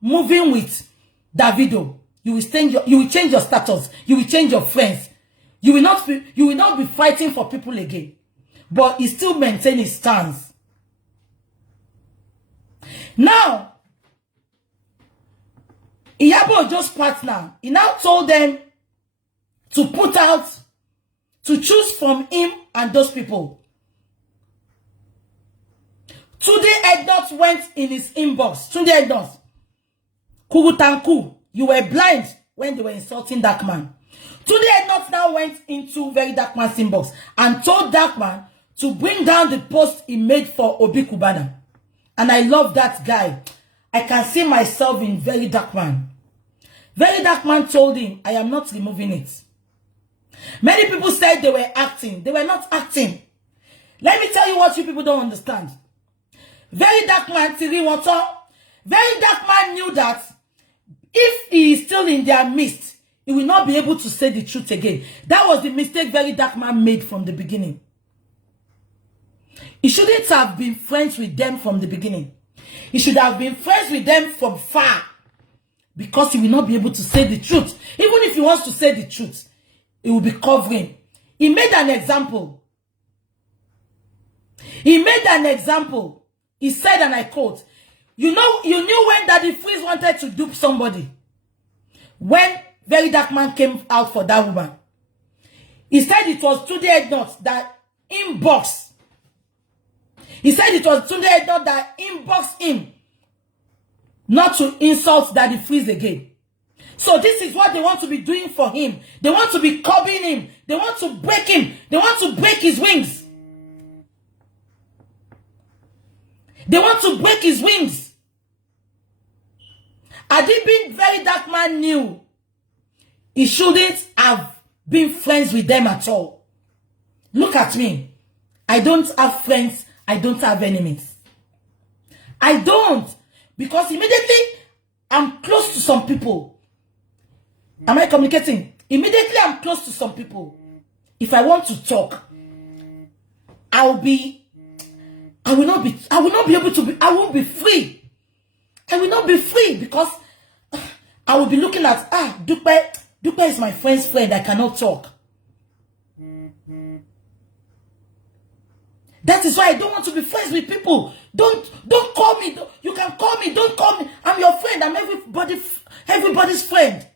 with Davido, you will change your status, you will change your friends. You will not be fighting for people again. But he still maintains his stance. Now, Iyabo Ojo's partner, he now told them to choose from him and those people. Tunde Ednut went in his inbox. Tunde Ednut, Kugutanku, you were blind when they were insulting Dark Man. Tunde Ednut now went into very Dark Man's inbox and told Dark Man to bring down the post he made for Obi Kubana. And I love that guy. I can see myself in very Dark Man. Very Dark Man told him, I am not removing it. Many people said they were acting. They were not acting. Let me tell you what you people don't understand. Very Dark Man, very Dark Man knew that if he is still in their midst, he will not be able to say the truth again. That was the mistake very Dark Man made from the beginning. He shouldn't have been friends with them from the beginning. He should have been friends with them from far. Because he will not be able to say the truth. Even if he wants to say the truth, he will be covering. He made an example. He said, and I quote, you knew when Daddy Freeze wanted to dupe somebody. When very Dark Man came out for that woman. He said it was Tunde Ednut that inbox. He said it was Tunde Ednut that inboxed him not to insult Daddy Freeze again. So this is what they want to be doing for him. They want to be curbing him. They want to break him. They want to break his wings. They want to break his wings. Had he been very Dark Man knew, he shouldn't have been friends with them at all. Look at me. I don't have friends. I don't have enemies. I don't. Because immediately, I'm close to some people. Am I communicating? Immediately, I'm close to some people. If I want to talk, I won't be free. I will not be free because I will be looking at, Dupe is my friend's friend. I cannot talk. That is why I don't want to be friends with people. Don't call me. You can call me. Don't call me. I'm your friend. I'm everybody's friend.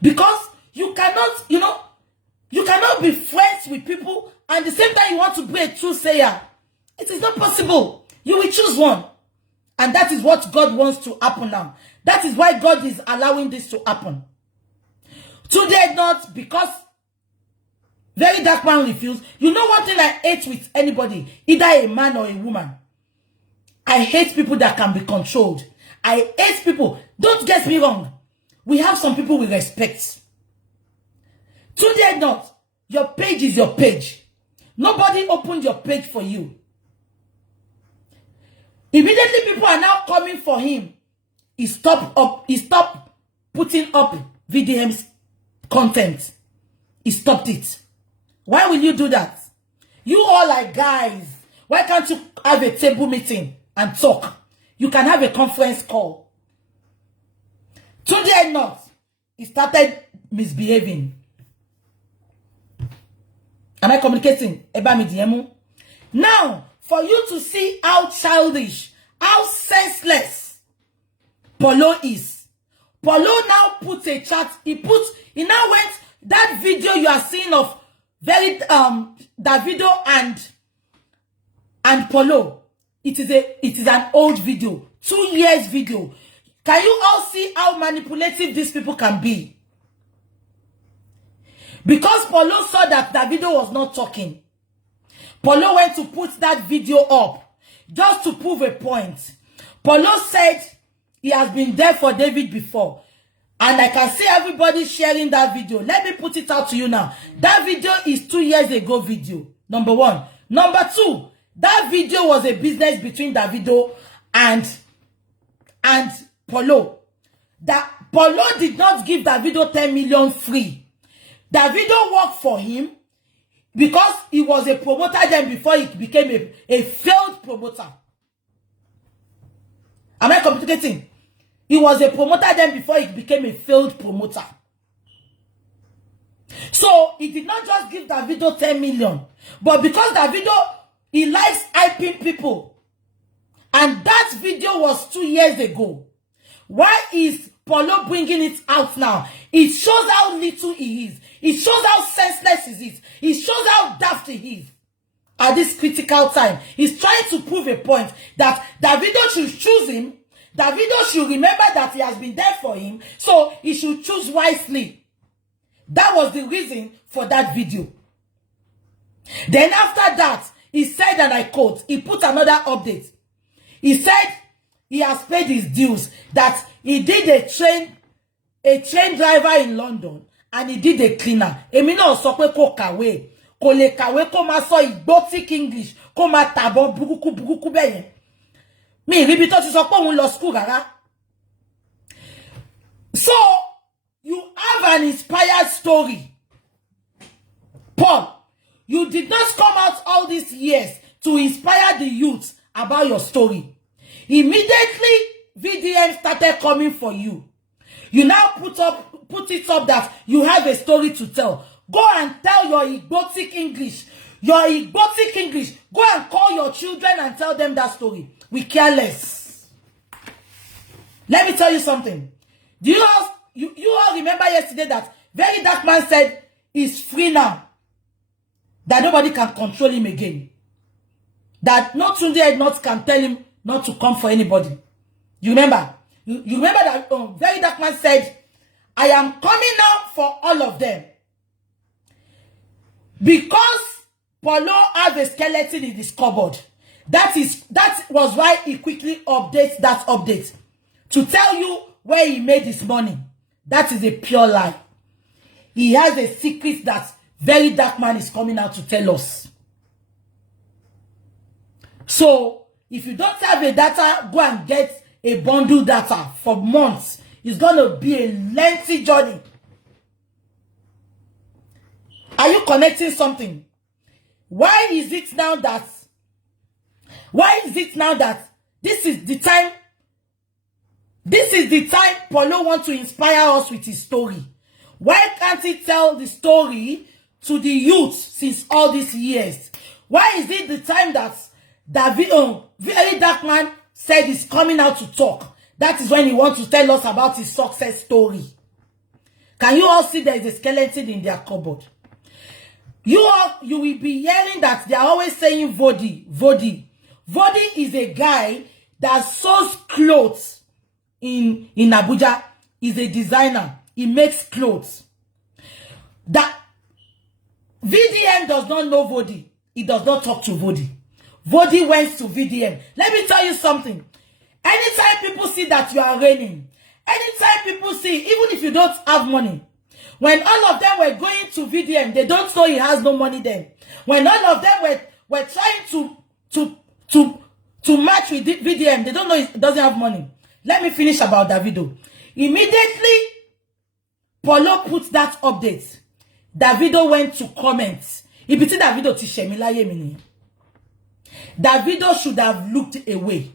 Because you cannot, you cannot be friends with people and at the same time you want to be a true sayer. It is not possible. You will choose one. And that is what God wants to happen now. That is why God is allowing this to happen. Today not because very dark man refused. You know one thing I hate with anybody, either a man or a woman. I hate people that can be controlled. I hate people. Don't get me wrong. We have some people we respect. Today not. Your page is your page. Nobody opened your page for you. Immediately people are now coming for him. He stopped putting up VDM's content. He stopped it. Why will you do that? You all are guys. Why can't you have a table meeting and talk? You can have a conference call. Today not. He started misbehaving. Am I communicating? Now, for you to see how childish, how senseless Polo is. Polo now puts a chat. He now went that video you are seeing of Davido and Polo. It is an old video, 2 years video. Can you all see how manipulative these people can be? Because Polo saw that Davido was not talking, Polo went to put that video up just to prove a point. Polo said he has been there for David before. And I can see everybody sharing that video. Let me put it out to you now. That video is 2 years ago video. Number one. Number two, that video was a business between Davido and Polo. That Polo did not give Davido 10 million free. Davido worked for him because he was a promoter then before he became a failed promoter. Am I communicating? He was a promoter then before he became a failed promoter. So he did not just give Davido 10 million. But because Davido, he likes hyping people. And that video was 2 years ago. Why is Polo bringing it out now? It shows how little he is. It shows how senseless he is. It shows how daft he is. At this critical time, he's trying to prove a point that Davido should choose him. Davido should remember that he has been there for him. So he should choose wisely. That was the reason for that video. Then after that, he said, and I quote, he put another update. He said he has paid his dues, that he did a train driver in London and he did a cleaner. Èmi náà sọ pé kó kàwé, kò lè kàwé kó máa sọ exotic English, kó máa tàbọ̀ burúkú bẹ́yẹn. Mi rí bí tó ti sọ pé òun lọ school rárá. So, you have an inspired story. Paul, you did not come out all these years to inspire the youth about your story. Immediately, VDM started coming for you. You now put it up that you have a story to tell. Go and tell your exotic English. Your exotic English. Go and call your children and tell them that story. We care less. Let me tell you something. Do you all remember yesterday that very dark man said he's free now? That nobody can control him again. That not Tunde not can tell him not to come for anybody. You remember? You remember that very dark man said, I am coming now for all of them. Because Polo has a skeleton in his cupboard. That was why he quickly updates that update. To tell you where he made his money. That is a pure lie. He has a secret that very dark man is coming out to tell us. So, if you don't have a data, go and get a bundle data for months. It's going to be a lengthy journey. Are you connecting something? Why is it now that this is the time Polo wants to inspire us with his story? Why can't he tell the story to the youth since all these years? Why is it the time that Davido, very dark man, said he's coming out to talk? That is when he wants to tell us about his success story. Can you all see there is a skeleton in their cupboard? You will be hearing that they are always saying Vodi. Vodi is a guy that sews clothes in Abuja. He's a designer. He makes clothes. That VDM does not know Vodi. He does not talk to Vodi. Vodi went to VDM. Let me tell you something. Anytime people see that you are reigning, anytime people see, even if you don't have money, when all of them were going to VDM, they don't know he has no money then. When all of them were trying to match with VDM, they don't know he doesn't have money. Let me finish about Davido. Immediately, Polo put that update. Davido went to comment. If it's Davido Tishemila Yemini, Davido should have looked away.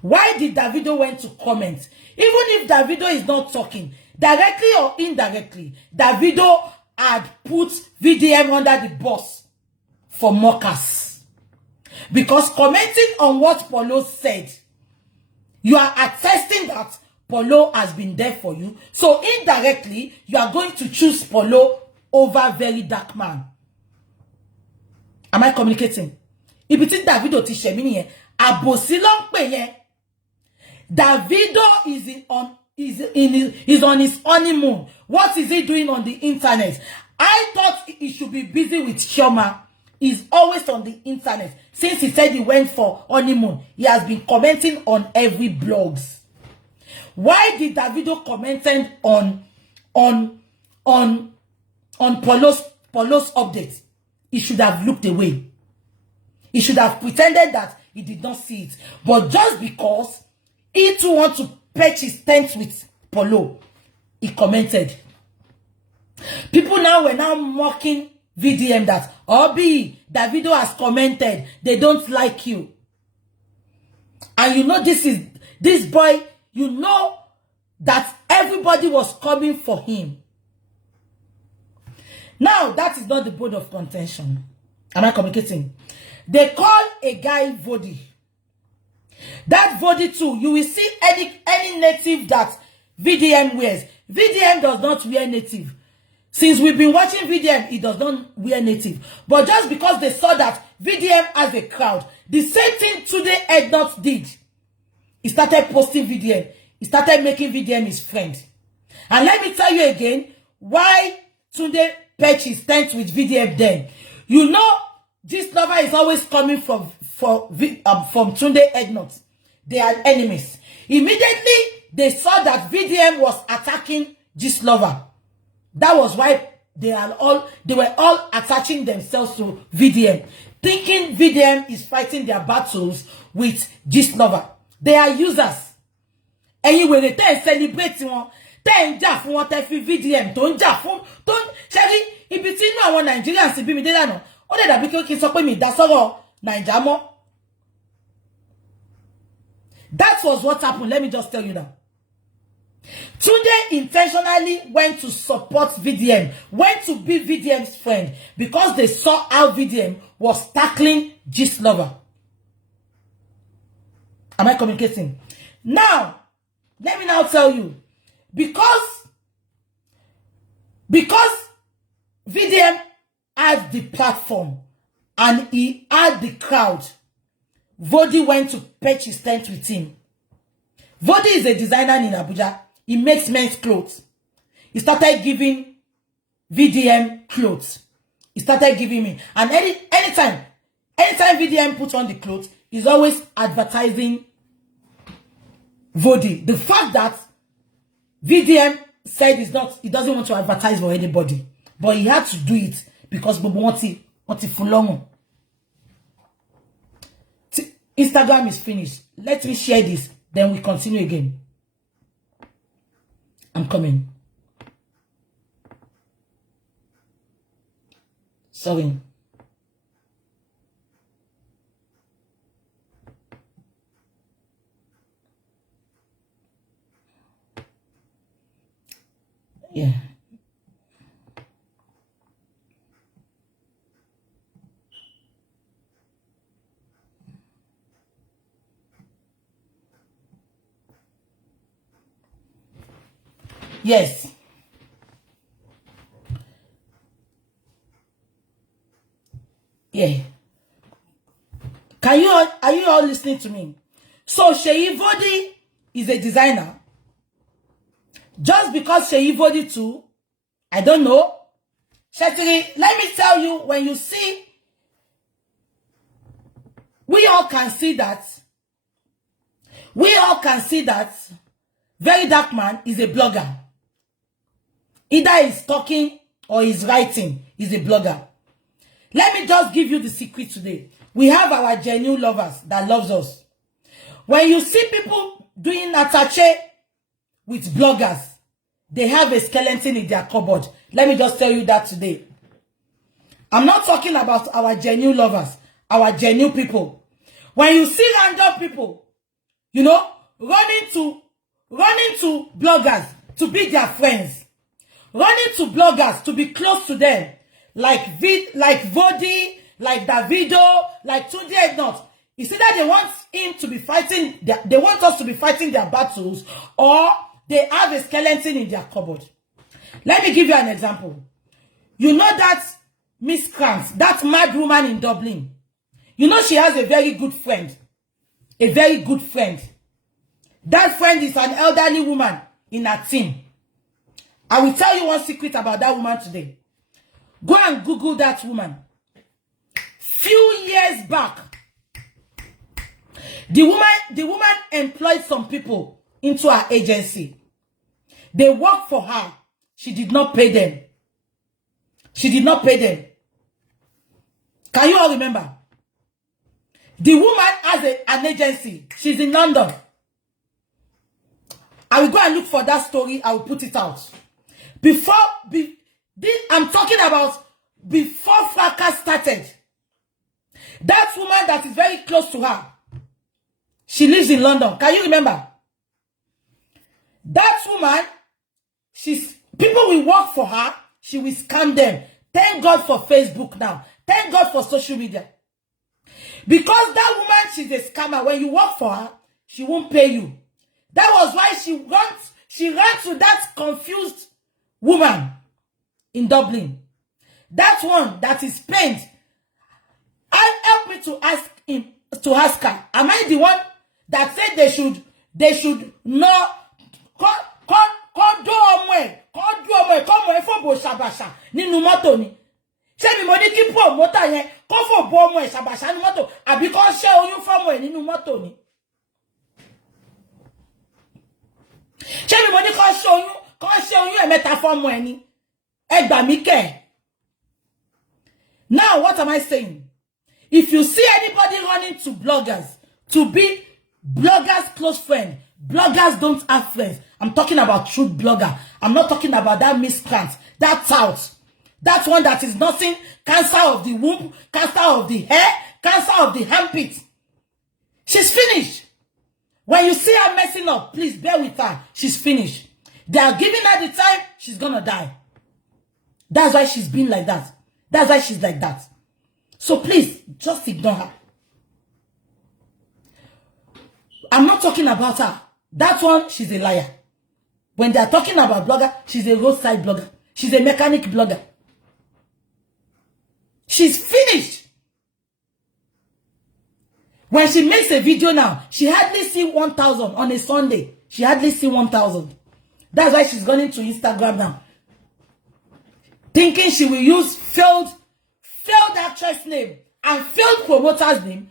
Why did Davido went to comment? Even if Davido is not talking, directly or indirectly, Davido had put VDM under the bus for mockers. Because commenting on what Polo said, you are attesting that Polo has been there for you. So indirectly, you are going to choose Polo over very dark man. Am I communicating? If it's Davido Tishemini, Abosilong Peye, Davido is on his honeymoon. What is he doing on the internet? I thought he should be busy with Chioma. He's always on the internet. Since he said he went for honeymoon, he has been commenting on every blogs. Why did Davido commented on Polo's update? He should have looked away. He should have pretended that he did not see it. But just because he too wants to patch his tent with Polo, he commented. People now were now mocking VDM that, Obi, Davido has commented, they don't like you. And you know this boy, you know that everybody was coming for him. Now, that is not the bone of contention. Am I communicating? They call a guy Vodi. That Vodi too, you will see any native that VDM wears. VDM does not wear native. Since we've been watching VDM, he does not wear native. But just because they saw that VDM has a crowd, the same thing today Ednot did. He started posting VDM. He started making VDM his friend. And let me tell you again, why Tunde patch his tent with VDM then. You know, this lover is always coming from Tunde Ednot. They are enemies. Immediately, they saw that VDM was attacking this lover. That was why they were all attaching themselves to VDM, thinking VDM is fighting their battles with this lover. They are users. Anyway, they celebrate one. They jà fún wọn, they fi VDM tó ń jà fún tó ń ṣẹ́rí ibi tí inú àwọn Nigerians bí mi dé lánàá. Ó dẹ̀ dàbí kí n sọ pé mi dá sọ́rọ̀ Naija mọ́. That was what happened. Let me just tell you now. Tunde intentionally went to support VDM, went to be VDM's friend because they saw how VDM was tackling Gist Lover. Am I communicating? Now, let me now tell you, because VDM had the platform and he had the crowd, Vodi went to patch his tent with him. Vodi is a designer in Abuja. He makes men's clothes. He started giving VDM clothes. He started giving me. And anytime VDM puts on the clothes, he's always advertising Vodi. The fact that VDM said he doesn't want to advertise for anybody. But he had to do it because Bobo wanted for long. Instagram is finished. Let me share this. Then we continue again. I'm coming. Sorry. Yeah. Yes. Yeah. Are you all listening to me? So Sheyi Vodi is a designer. Just because Sheyi Vodi too I don't know. Shetiri, let me tell you, when you see, we all can see that. We all can see that Very Dark Man is a blogger. Either he's talking or he's writing. He's a blogger. Let me just give you the secret today. We have our genuine lovers that loves us. When you see people doing attache with bloggers, they have a skeleton in their cupboard. Let me just tell you that today. I'm not talking about our genuine lovers, our genuine people. When you see random people, you know, running to bloggers to be their friends, running to bloggers to be close to them, like Vodi, like Davido, like Tonto Dikeh. You see that they want him to be fighting, they want us to be fighting their battles, or they have a skeleton in their cupboard. Let me give you an example. You know that Miss Krantz, that mad woman in Dublin, you know she has a very good friend. A very good friend. That friend is an elderly woman in her team. I will tell you one secret about that woman today. Go and Google that woman. Few years back, the woman employed some people into her agency. They worked for her. She did not pay them. She did not pay them. Can you all remember? The woman has an agency. She's in London. I will go and look for that story. I will put it out. I'm talking about before fracas started. That woman that is very close to her, she lives in London. Can you remember? That woman, people will work for her. She will scam them. Thank God for Facebook now. Thank God for social media. Because that woman, she's a scammer. When you work for her, she won't pay you. That was why she ran to that confused woman in Dublin. That one that is pained. Help me to ask her. Am I the one that said they should not nínú mọ́tò ni? Ṣé mi mo ní kí promoter yẹn kó fò bo ọmọ ẹ̀ ṣàbàṣà nínú mọ́tò àbí kó ṣe oyún fọ́mọ ẹ̀ nínú mọ́tò ni? Ṣé mi mo ní kó ṣe oyún ẹ̀ mẹ́ta fọ́mọ ẹ̀ ni? Ẹ gbà mí kẹ́. Now what am I saying? If you see anybody running to bloggers to be bloggers' close friend, bloggers don't have friends. I'm talking about truth blogger. I'm not talking about that Miss Krantz, that tout. That one that is nothing, cancer of the womb, cancer of the hair, cancer of the armpit. She's finished. When you see her messing up, please bear with her. She's finished. They are giving her the time, she's gonna die. That's why she's been like that. That's why she's like that. So please, just ignore her. I'm not talking about her. That one, she's a liar. When they are talking about blogger, she's a roadside blogger. She's a mechanic blogger. She's finished. When she makes a video now, she hardly see 1,000 on a Sunday. She hardly see 1,000. That's why she's going into Instagram now. Thinking she will use failed actress name and failed promoter's name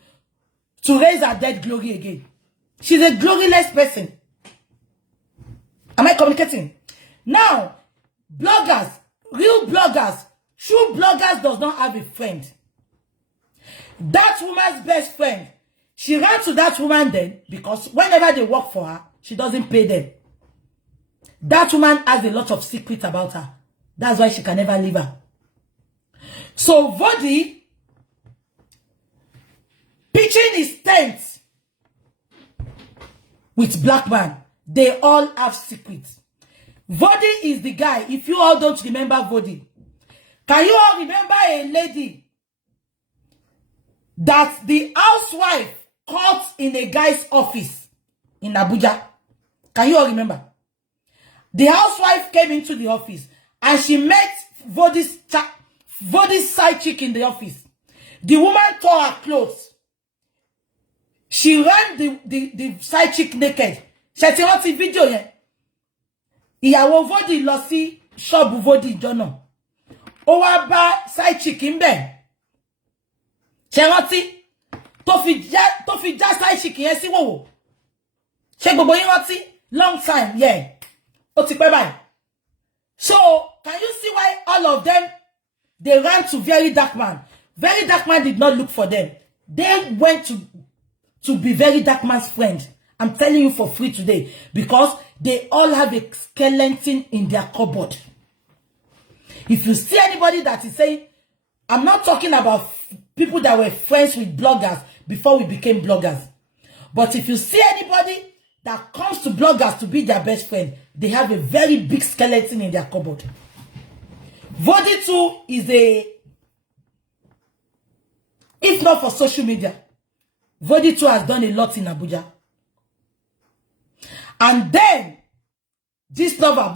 to raise her dead glory again. She's a gloryless person. Am I communicating? Now, bloggers, real bloggers, true bloggers does not have a friend. That woman's best friend, she ran to that woman then because whenever they work for her, she doesn't pay them. That woman has a lot of secrets about her. That's why she can never leave her. So Vodi pitching his tent with black man. They all have secrets. Vodi is the guy. If you all don't remember Vodi, can you all remember a lady that the housewife caught in a guy's office in Abuja? Can you all remember? The housewife came into the office and she met Vodi's side chick in the office. The woman tore her clothes. She ran the side chick naked. She ti rántí video yẹn. Ìyàwó Vodi lọ sí shop Vodi Jono. Ó wá bá side chick ńbẹ̀. Ṣé rántí? Tó fi já side chick yẹn sí wòwò. Ṣé gbogbo yín rántí? Long time, yeah. Ó ti pẹ́ báyìí. So, can you see why all of them, they ran to Very Dark Man? Very Dark Man did not look for them. They went to be Very Dark Man's friend. I'm telling you for free today. Because they all have a skeleton in their cupboard. If you see anybody that is saying, I'm not talking about people that were friends with bloggers before we became bloggers. But if you see anybody that comes to bloggers to be their best friend, they have a very big skeleton in their cupboard. Vodi too is if not for social media, Vodi too has done a lot in Abuja. And then, this lover,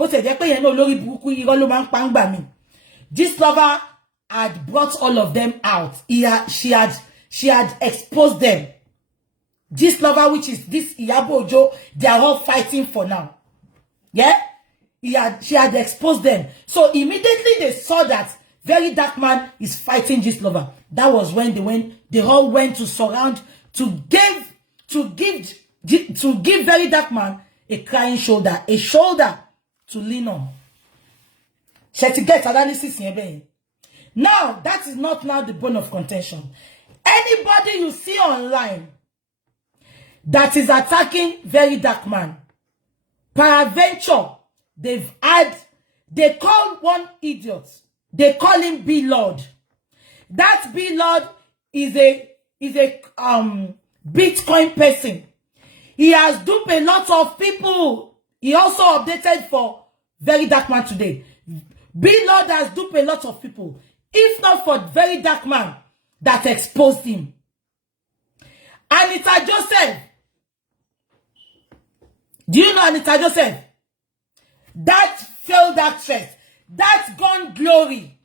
this lover had brought all of them out. She had exposed them. This lover, which is this Iyabo Ojo, they are all fighting for now. Yeah? She had exposed them. So immediately they saw that Very Dark Man is fighting this lover. That was when they all went to surround, to give Very Dark Man a crying shoulder, a shoulder to lean on. She to get analysis here. Now, that is not now the bone of contention. Anybody you see online that is attacking Very Dark Man, peradventure, they call one idiot. They call him B-Lord. That B-Lord is a Bitcoin person. He has duped a lot of people. He also updated for Very Dark Man today. B-Lord has duped a lot of people. If not for Very Dark Man that exposed him. Anita Joseph. Do you know Anita Joseph? That failed actress. That gone glory.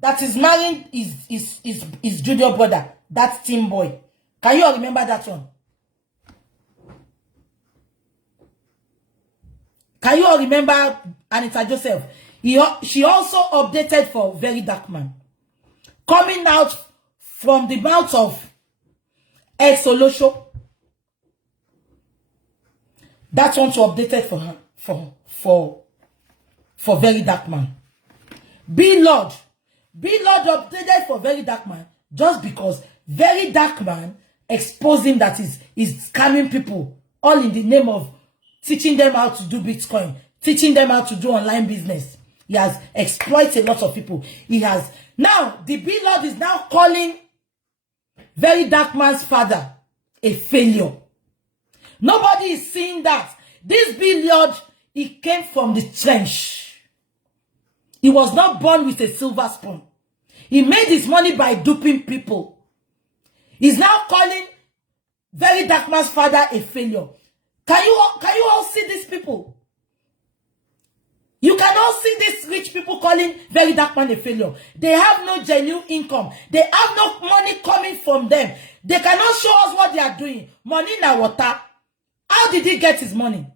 That is marrying his junior brother. That team boy. Can you all remember that one? Can you all remember Anita Joseph? She also updated for Very Dark Man. Coming out from the mouth of ex-Olosho. That one to updated for her, for Very Dark Man. B-Lord updated for Very Dark Man just because Very Dark Man exposed him that is scamming people, all in the name of teaching them how to do Bitcoin, teaching them how to do online business. He has exploited a lot of people. He has. Now, the B-Lord is now calling Very Dark Man's father a failure. Nobody is seeing that. This B-Lord, he came from the trench. He was not born with a silver spoon. He made his money by duping people. He's now calling Very Dark Man's father a failure. Can you all see these people? You can all see these rich people calling Very Dark Man a failure. They have no genuine income. They have no money coming from them. They cannot show us what they are doing. Money na water. How did he get his money?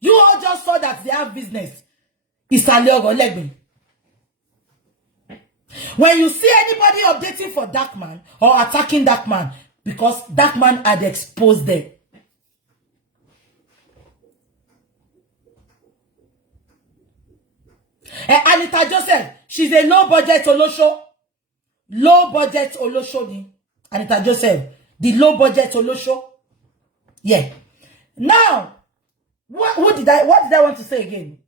You all just saw that they have business. When you see anybody updating for Dark Man or attacking Dark Man, because Dark Man had exposed them. Anita Joseph, she's a low budget Olosho. Low budget Olosho. Anita Joseph, the low budget Olosho. Yeah. Now, what did I want to say again?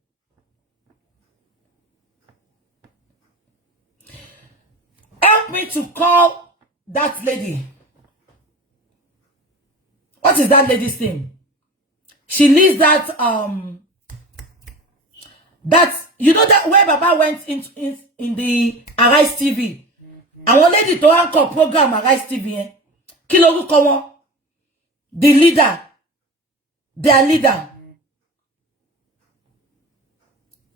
Help me to call that lady. What is that lady's name? She leads that you know that where Baba went in the Arise TV. And one lady to anchor program Arise TV. Eh? Kí lorúkọ wọn? The leader. Their leader.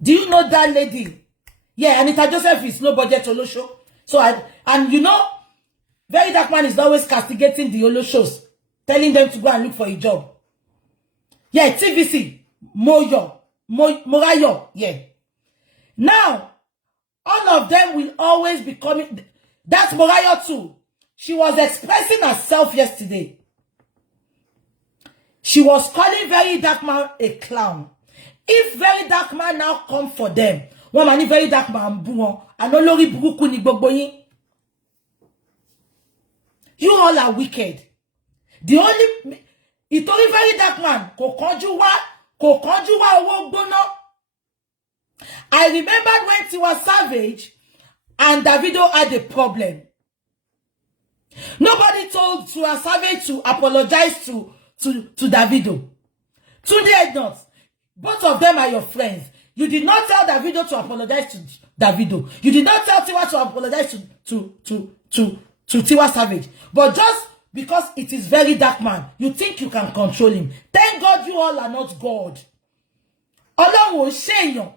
Do you know that lady? Yeah, Anita Joseph is low budget Olosho. So and you know, Very Dark Man is always castigating the Oloshos, telling them to go and look for a job. Yeah, TVC, Morayo, yeah. Now, all of them will always be coming. That's Morayo too. She was expressing herself yesterday. She was calling Very Dark Man a clown. If Very Dark Man now come for them, one man Very Dark Man buon, and olori buruku ni gbogbo yin. You all are wicked. The only Itori Very Dark Man kò kánjú wá owó gbóná. I remembered when Tiwa Savage and Davido had a problem. Nobody told Tiwa Savage to apologize to Davido. Today not. Both of them are your friends. You did not tell Davido to apologize to Davido. You did not tell Tiwa to apologize to Tiwa Savage. But just because it is Very Dark Man, you think you can control him. Thank God you all are not God. Ọlọ́run ò ṣèyàn.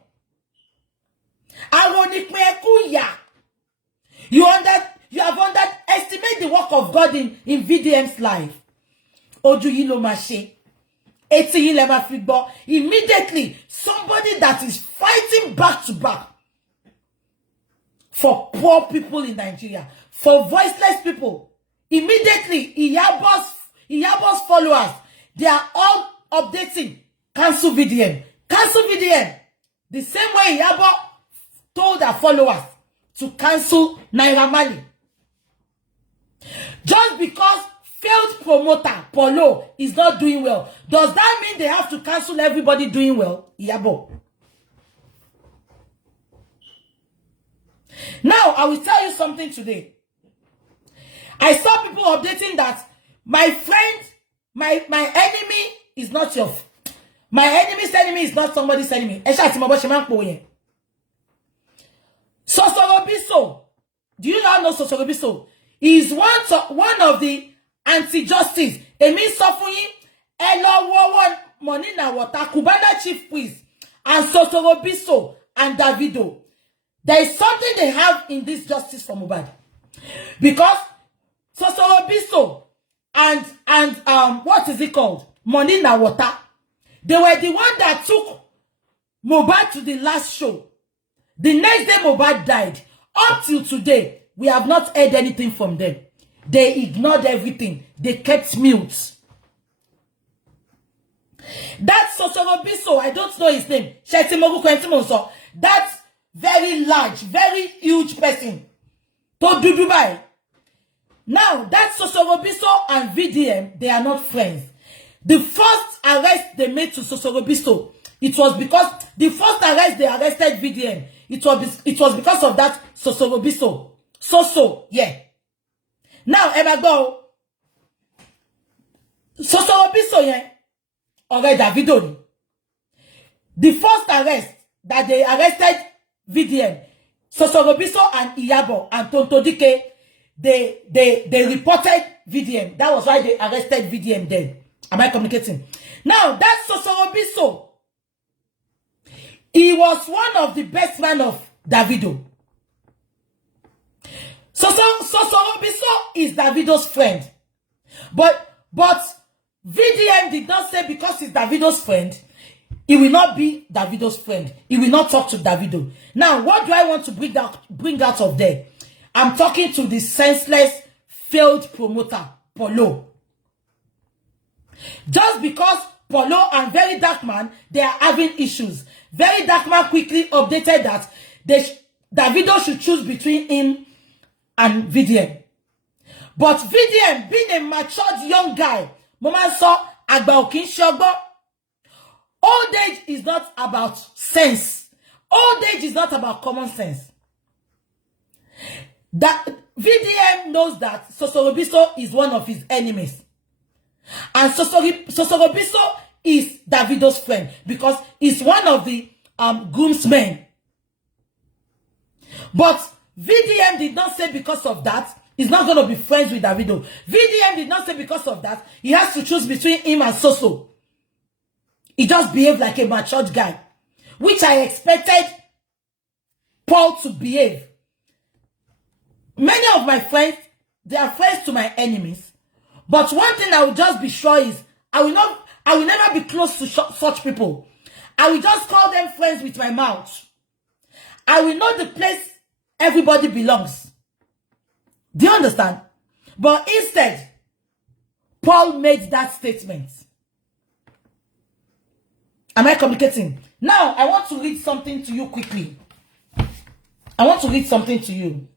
You have underestimated the work of God in VDM's life. Ojú yín ló máa ṣe. Etí yín lẹ máa fi gbọ́. Immediately, somebody that is fighting back to back for poor people in Nigeria, for voiceless people. Immediately, Iyabo's followers, they are all updating. Cancel VDM. Cancel VDM. The same way Iyabo told her followers to cancel Naira Marley. Just because failed promoter Polo is not doing well, does that mean they have to cancel everybody doing well? Iyabo. Now, I will tell you something today. I saw people updating that my friend, my enemy is not your... My enemy's enemy is not somebody's enemy. Sosorobiso. Do you not know Sosorobiso? He is one of the anti-justice. Emi Sofuyin, Elo Wowo Monina Water, Cubana chief priest, and Sosorobiso and Davido. There is something they have in this justice for Mohbad. Because Sosorobiso and what is it called? Monina Water. They were the one that took Mohbad to the last show. The next day Mohbad died. Up till today, we have not heard anything from them. They ignored everything. They kept mute. That Sosorobiso, I don't know his name. That very large, very huge person. To Dubai. Now, that Sosorobiso and VDM, they are not friends. The first arrest they made to Sosorobiso, it was because the first arrest they arrested VDM. It was because of that Sosorobiso. Yeah. Now, Emma go. Sosorobiso, yeah. Already Davido. The first arrest that they arrested VDM, Sosorobiso and Iyabo and Tonto Dikeh, they reported VDM. That was why they arrested VDM then. Am I communicating? Now, that Sosorobiso, he was one of the best men of Davido. Sosorobiso is Davido's friend. But VDM did not say because he's Davido's friend, he will not be Davido's friend. He will not talk to Davido. Now, what do I want to bring out of there? I'm talking to the senseless, failed promoter, Polo. Just because Polo and Very Dark Man, they are having issues. Very Dark Man quickly updated that Davido should choose between him and VDM. But VDM, being a matured young guy, Mama saw Agba Okin Shogbo. Old age is not about sense. Old age is not about common sense. That VDM knows that Sosorobiso is one of his enemies. And Sosorobiso is Davido's friend because he's one of the groomsmen. But VDM did not say because of that, he's not going to be friends with Davido. VDM did not say because of that, he has to choose between him and Soso. He just behaved like a matured guy, which I expected Paul to behave. Many of my friends, they are friends to my enemies. But one thing I will just be sure is, I will never be close to such people. I will just call them friends with my mouth. I will know the place everybody belongs. Do you understand? But instead, Paul made that statement. Am I communicating? Now, I want to read something to you quickly. I want to read something to you.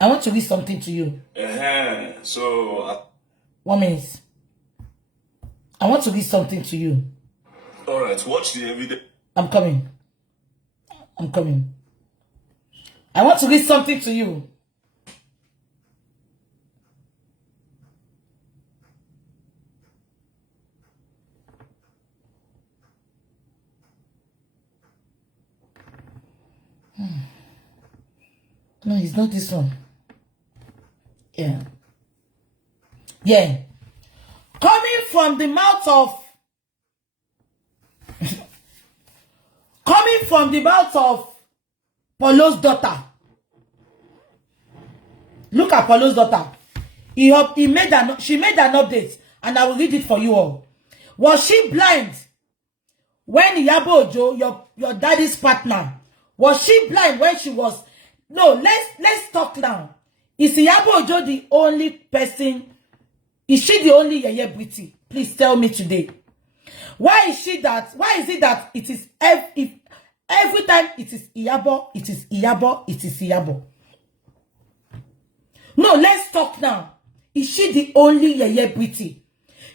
I want to read something to you. So, 1 minute. I want to read something to you. all right, watch the evidence. I'm coming. I'm coming. I want to read something to you. No, it's not this one. Yeah. Yeah. Coming from the mouth of Polo's daughter. Look at Polo's daughter. She made an update, and I will read it for you all. Was she blind when Iyabo Ojo, your daddy's partner, was she blind when she was? No, let's talk now. Is Iyabo Ojo the only person? Is she the only Yeye Briti? Please tell me today. Why is it that it is every time it is Iyabo, it is Iyabo, it is Iyabo? No, let's talk now. Is she the only Yeye Briti?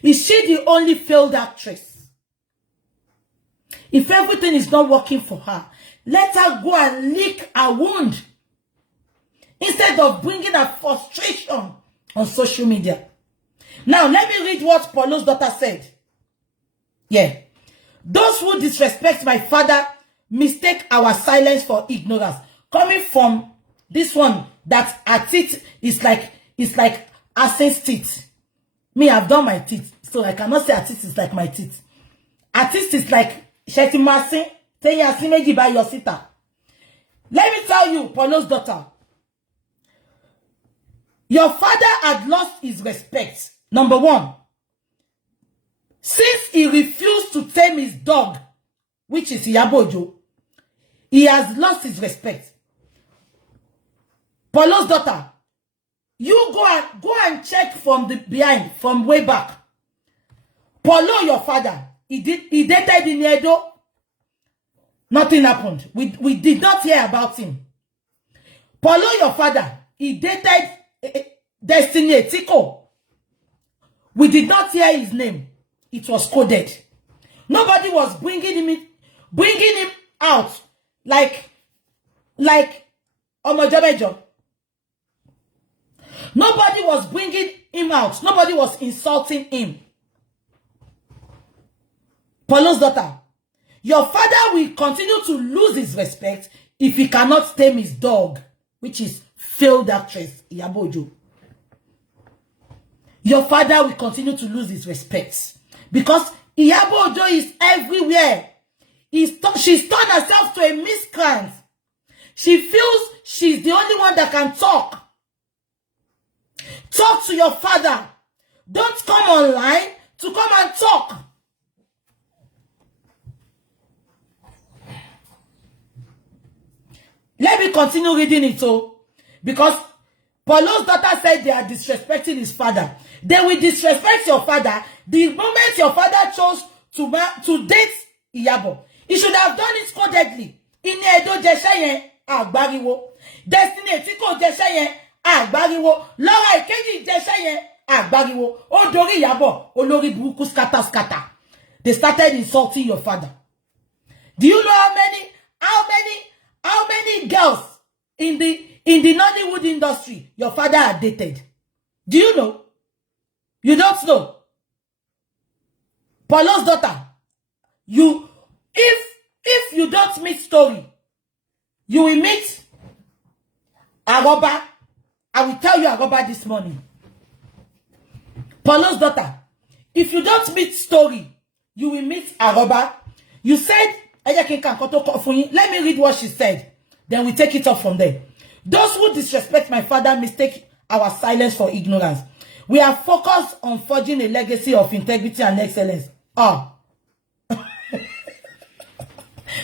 Is she the only failed actress? If everything is not working for her, let her go and lick a wound instead of bringing her frustration on social media. Now, let me read what Polo's daughter said. Yeah. Those who disrespect my father mistake our silence for ignorance. Coming from this one, that her teeth is like Asen's teeth. Me, I've done my teeth, so I cannot say her teeth is like my teeth. Her teeth is like Shetimase, Tenyasi Meji by your sister. Let me tell you, Polo's daughter. Your father had lost his respect. Number one, since he refused to tame his dog, which is Iyabo Ojo, he has lost his respect. Polo's daughter, you go and check from the behind, from way back. Polo, your father, he dated in Edo. Nothing happened. We did not hear about him. Polo, your father, he dated Destiny Etiko. We did not hear his name. It was coded. Nobody was bringing him out like Omojobejo. Nobody was bringing him out. Nobody was insulting him. Polo's daughter, your father will continue to lose his respect if he cannot tame his dog, which is failed actress Iyabo Ojo. Your father will continue to lose his respect because Iyabo Ojo is everywhere. She's turned herself to a miscreant. She feels she's the only one that can talk. Talk to your father. Don't come online to come and talk. Let me continue reading it, because Polo's daughter said they are disrespecting his father. They will disrespect your father the moment your father chose to date Iyabo. He should have done it codedly. Ini Edo Jeshayen Agbariwo. Destiny Etiko Jeshayen Agbariwo. Laura Ikeji Jeshayen Agbariwo. Odori Iyabo. Olori Buruku scatter. They started insulting your father. Do you know how many girls in the Nollywood industry your father had dated? Do you know? You don't know. Polo's daughter, if you don't meet story, you will meet Aroba. I will tell you Aroba this morning. Polo's daughter, if you don't meet story, you will meet Aroba. You said, let me read what she said. Then we take it up from there. Those who disrespect my father mistake our silence for ignorance. We are focused on forging a legacy of integrity and excellence.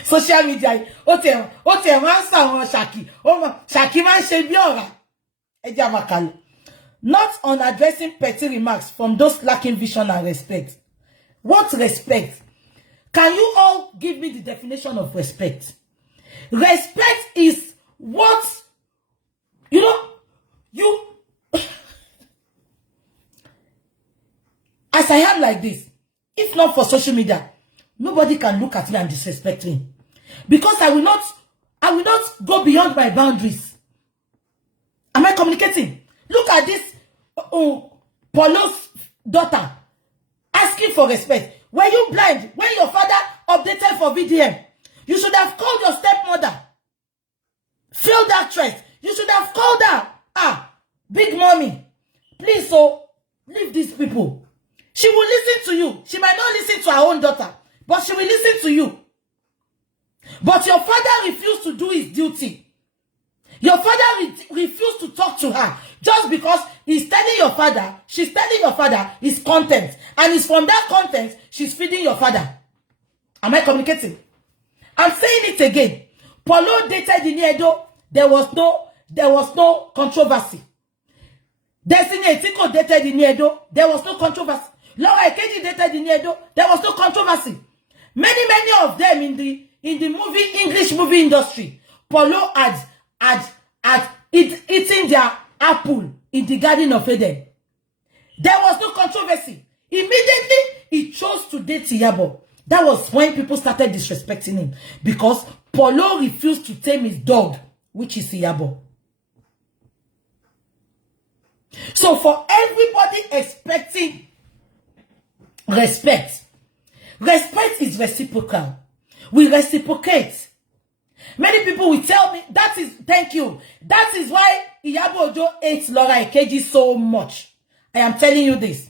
social media. Ote man sa Shaki. Shaki man she bi ora. Eja makalo. Not on addressing petty remarks from those lacking vision and respect. What respect? Can you all give me the definition of respect? Respect is what, you as I am like this, if not for social media, nobody can look at me and disrespect me. Because I will not go beyond my boundaries. Am I communicating? Look at this Polo's daughter asking for respect. Were you blind when your father updated for VDM? You should have called your stepmother. Failed actress. You should have called her. Big mommy. Please, leave these people. She will listen to you. She might not listen to her own daughter, but she will listen to you. But your father refused to do his duty. Your father refused to talk to her just because he's telling your father, she's telling your father his content. And it's from that content she's feeding your father. Am I communicating? I'm saying it again. Polo dated in Edo. There was no controversy. Destiny Etiko dated in Edo. There was no controversy. Laura Ekeji dated in Edo. There was no controversy. Many of them in the English movie industry, Polo had eaten their apple in the Garden of Eden. There was no controversy. Immediately, he chose to date Iyabo. That was when people started disrespecting him. Because Polo refused to tame his dog, which is Iyabo. So for everybody expecting respect is reciprocal. We reciprocate. Many people will tell me, thank you. That is why Iyabo Ojo hates Laura Ekeji so much. I am telling you this.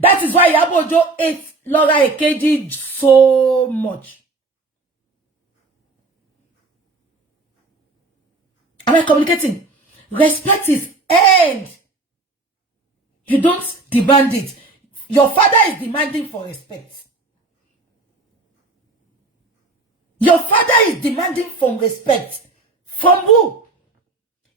That is why Iyabo Ojo hates Laura Ekeji so much. Am I communicating? Respect is earned. You don't demand it. Your father is demanding for respect. Your father is demanding for respect. From who?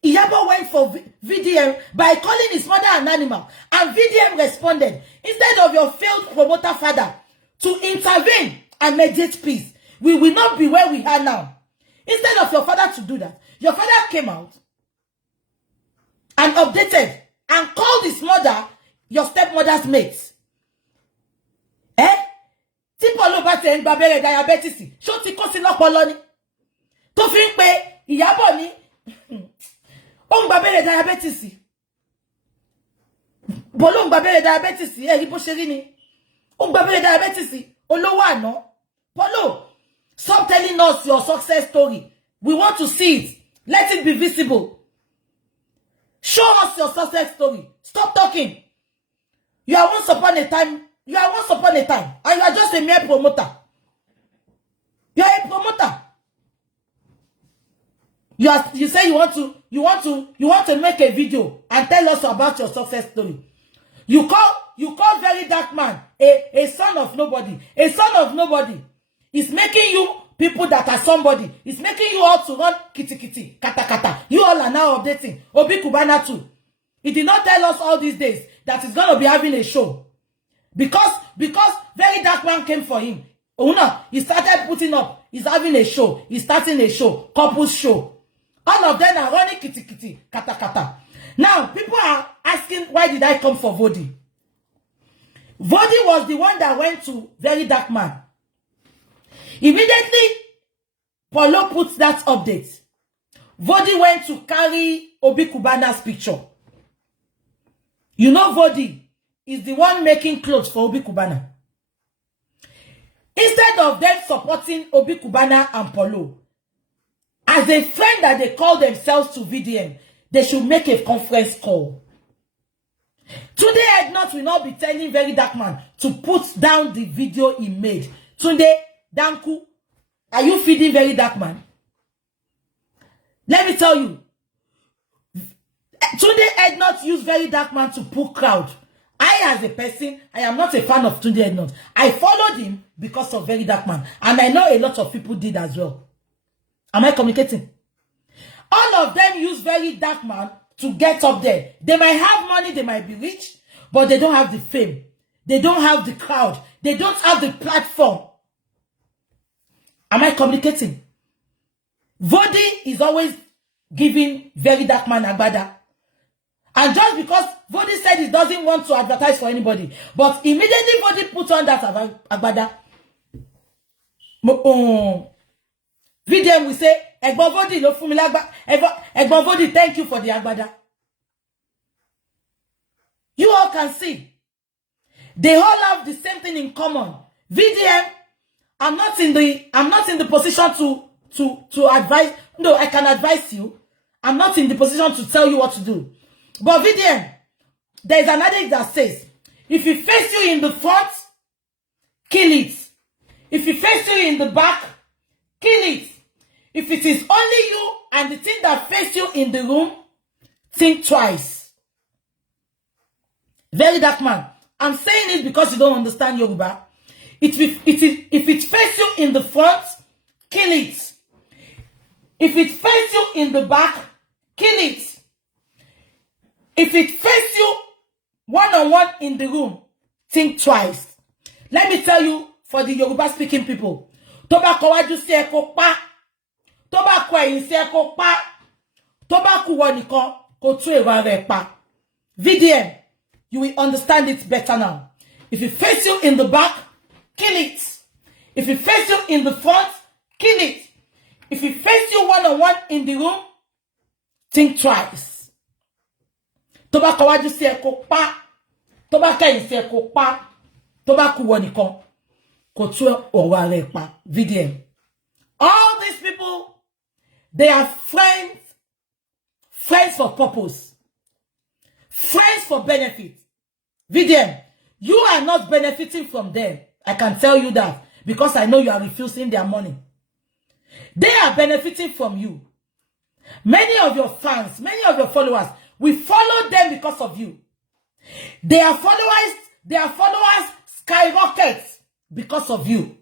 Iyabo went for VDM by calling his mother an animal. And VDM responded. Instead of your failed promoter father to intervene and mediate peace, we will not be where we are now. Instead of your father to do that, your father came out and updated and called his mother your stepmother's mate. Tí Polo bá te ń gba abẹ́rẹ́ diabetes, ṣó ti kó sí lọ́pọlọ ni? Tó fi ń pe Ìyábọ̀ ní ó ń gba abẹ́rẹ́ diabetes. Polo ń gba abẹ́rẹ́ diabetes, rí bó ṣe rí ni. Ó ń gba abẹ́rẹ́ diabetes, olówó àná. Polo, stop telling us your success story. We want to see it. Let it be visible. Show us your success story. Stop talking. You are once upon a time, and you are just a mere promoter. You are a promoter. You say you want to make a video and tell us about your success story. You call very dark man a son of nobody. A son of nobody is making you people that are somebody. It's making you all to run kitty, kata. You all are now updating. Obi Kubana too. He did not tell us all these days that he's going to be having a show. Because very dark man came for him. He started putting up. He's having a show. He's starting a show. Couples show. All of them are running kitty, kata. Now, people are asking, why did I come for Vodi? Vodi was the one that went to very dark man. Immediately, Polo puts that update. Vodi went to carry Obi Kubana's picture. You know Vodi is the one making clothes for Obi Kubana. Instead of them supporting Obi Kubana and Polo, as a friend that they call themselves to VDM, they should make a conference call. Today, Ednot will not be telling very dark man to put down the video he made. Today, Danku, are you feeding very dark man? Let me tell you. Today, Ednot used very dark man to pull crowd. I, as a person, I am not a fan of Tunde Ednot. I followed him because of Very Dark Man. And I know a lot of people did as well. Am I communicating? All of them use Very Dark Man to get up there. They might have money, they might be rich, but they don't have the fame. They don't have the crowd. They don't have the platform. Am I communicating? Vodi is always giving Very Dark Man agbada. And just because Vodi said he doesn't want to advertise for anybody, but immediately Vodi put on that agbada. VDM will say, Egbon Vodi lo fún mi lágbá. Egbon Vodi, thank you for the agbada. You all can see. They all have the same thing in common. VDM, I'm not in the position to advise. No, I can advise you. I'm not in the position to tell you what to do. But VDM, there's an adage that says, if it face you in the front, kill it. If it face you in the back, kill it. If it is only you and the thing that face you in the room, think twice. Very Dark Man. I'm saying it because you don't understand Yoruba. If it face you in the front, kill it. If it face you in the back, kill it. If it face you one-on-one in the room, think twice. Let me tell you, for the Yoruba speaking people, Toba kowaju si eko pa, Toba kweyin si eko pa, Toba kuwo nikan ko tu ewa re pa. VDM, you will understand it better now. If it face you in the back, kill it. If it face you in the front, kill it. If it face you one-on-one in the room, think twice. Toba kowaju si eko pa, Toba kweyin si eko pa, Toba kuwo nikan ko tu ewa re pa. VDM. All these people, they are friends for purpose, friends for benefit. VDM, you are not benefiting from them. I can tell you that because I know you are refusing their money. They are benefiting from you. Many of your fans, many of your followers, we follow them because of you. Their followers skyrocket because of you.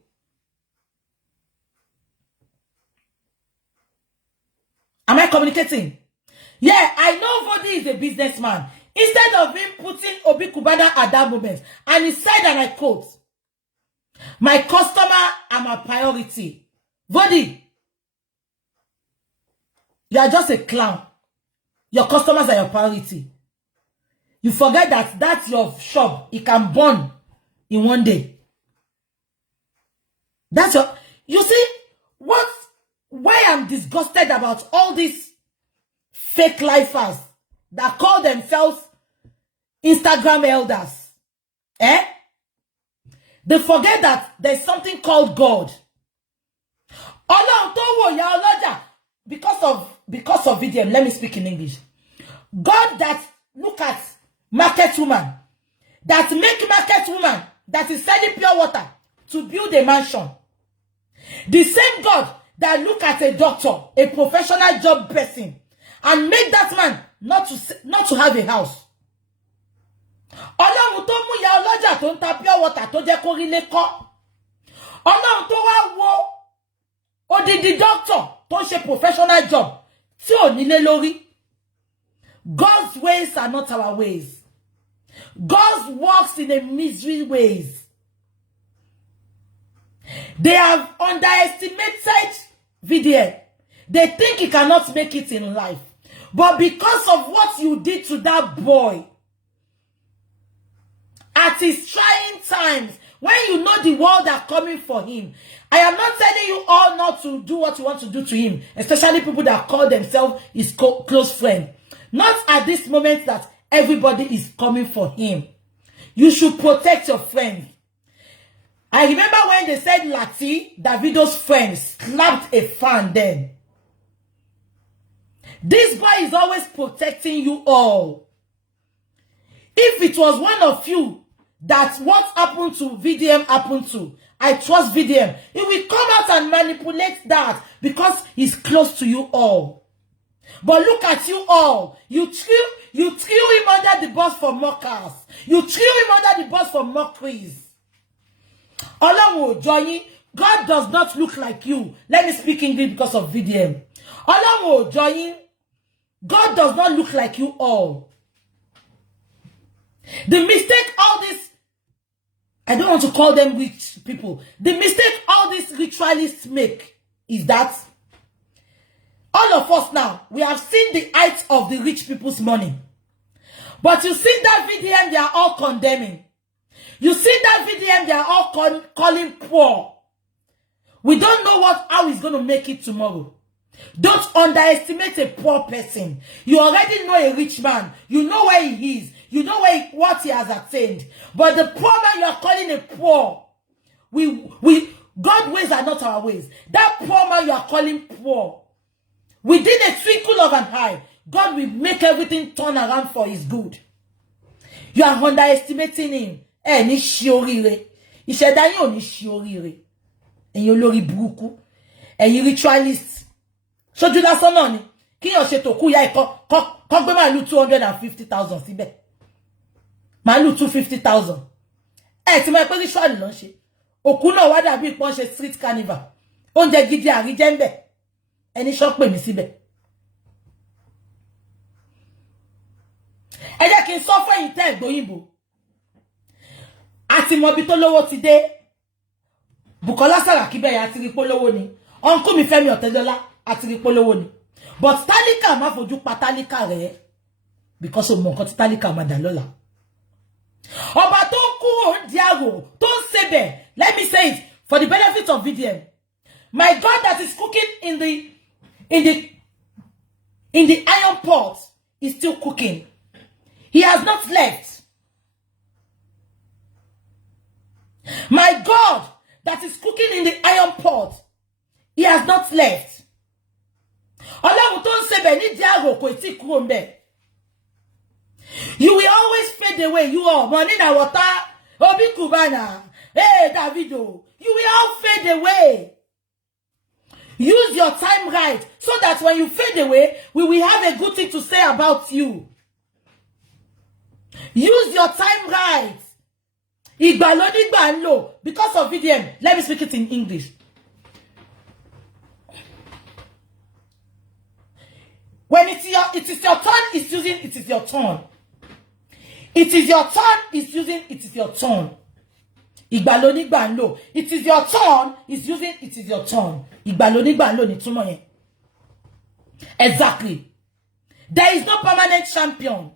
Am I communicating? Yeah, I know Vodi is a businessman. Instead of him putting Obi Kubana at that moment, and he said, and I quote, "My customer are my priority." Vodi, you are just a clown. Your customers are your priority. You forget that that's your shop. It can burn in one day. That's your... You see, why I'm disgusted about all these fake lifers that call themselves Instagram elders. They forget that there's something called God. Because of VDM, let me speak in English. God that look at market woman, that make market woman that is selling pure water to build a mansion. The same God that look at a doctor, a professional job person, and make that man not to have a house. Ọlọ́run tó mú ya ọlọ́jà tó ń ta pure water tó jẹ́ kó rí lé kọ́. Ọlọ́run tó wá wo odidi doctor tó ń ṣe professional job tí ò nílé lórí. God's ways are not our ways. God walks in a misery ways. They have underestimated VDM. They think he cannot make it in life. But because of what you did to that boy, at his trying times, when you know the world are coming for him, I am not telling you all not to do what you want to do to him, especially people that call themselves his close friend. Not at this moment that everybody is coming for him. You should protect your friends. I remember when they said Lati, Davido's friend, slapped a fan then. This boy is always protecting you all. If it was one of you that what happened to VDM happened to, I trust VDM. He will come out and manipulate that because he's close to you all. But look at you all. You threw him under the bus for mockers. You threw him under the bus for mockeries. Ọlọ́run ò jọ yín. God does not look like you. Let me speak English because of VDM. Ọlọ́run ò jọ yín. God does not look like you all. The mistake all this, I don't want to call them rich people. The mistake all these ritualists make is that all of us now, we have seen the height of the rich people's money. But you see that VDM, they are all condemning. You see that VDM, they are all calling poor. We don't know how he's going to make it tomorrow. Don't underestimate a poor person. You already know a rich man. You know where he is. You know what he has attained. But the poor man you are calling a poor. God's ways are not our ways. That poor man you are calling poor. Within a twinkle of an eye, God will make everything turn around for his good. You are underestimating him. Ni shiorire. Ìṣẹ̀dá yín ò ní shiorire. Ẹ̀yin olórí burúkú. Ẹ̀yin ritualists. Ṣojú lásán náà ni. Kíyàn ṣe tòkú ya ẹ̀kọ́. Kọ́ gbé màálù 250,000 síbẹ̀. Màálù 250,000. Ti mọ̀ pé ritual ló ń ṣe. Òkú náà wá dàbí ìpọ́n ṣe street carnival. Oúnjẹ gidi àríjẹ́ ń bẹ̀. Ẹni ṣọ́ pè mí síbẹ̀. Ẹ jẹ́ kí n sọ fún ẹ̀yin tẹ́ gbóyìnbó. Àti mọ̀ bí tó lówó ti dé. Bukola Saraki bẹ́ẹ̀ àti rí polówó ni. Uncle mi Fẹ́mi Ọ̀tẹ́dọ́lá àti rí polówó ni. But tálíkà má fojú pa tálíkà rẹ̀. Because o mọ̀ nǹkan tí tálíkà máa dà lọ́la. Ọba tó ń kúrò ń di àrò tó ń sebẹ̀. Let me say it for the benefit of VDM. My God that is cooking in the iron pot is still cooking. He has not left. My God that is cooking in the iron pot, he has not left. Ọlọ́run tó ń sebẹ̀ ní di àrò kò tí kúrò ńbẹ̀. You will always fade away. You are money na water. Obi Kubana. Hey, Davido. You will all fade away. Use your time right so that when you fade away, we will have a good thing to say about you. Use your time right. Igbalonigba ń lò. Because of VDM, let me speak it in English. When it is your turn, it's using it is your turn. It is your turn, it's using it is your turn. Igbalonigba ń lò. It is your turn, it's using it is your turn. Igbalonigba ń lò ní túmọ̀ yẹn. Exactly. There is no permanent champion.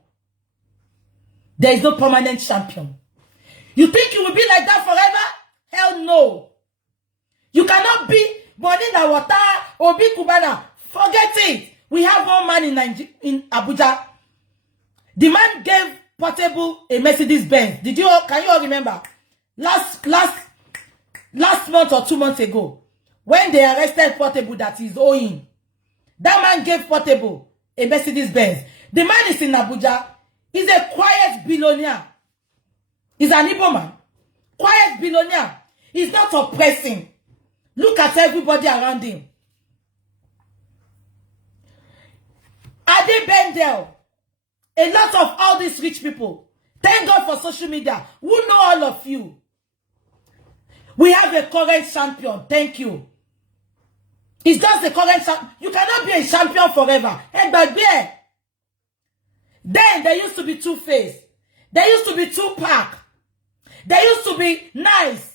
There is no permanent champion. You think you will be like that forever? Hell no. You cannot be money na water, Obi Kubana. Forget it. We have one man in Abuja. The man gave Portable a Mercedes Benz. Can you all remember? Last month or 2 months ago, when they arrested Portable that is owing, that man gave Portable a Mercedes Benz. The man is in Abuja. He's a quiet billionaire. He's an Igbo man. Quiet billionaire. He's not oppressing. Look at everybody around him. Ade Bendel. A lot of all these rich people. Thank God for social media. Who know all of you? We have a current champion. Thank you. It's just a current champion. You cannot be a champion forever. Hey, but then there used to be Two-Face. There used to be Tupac. There used to be Nice.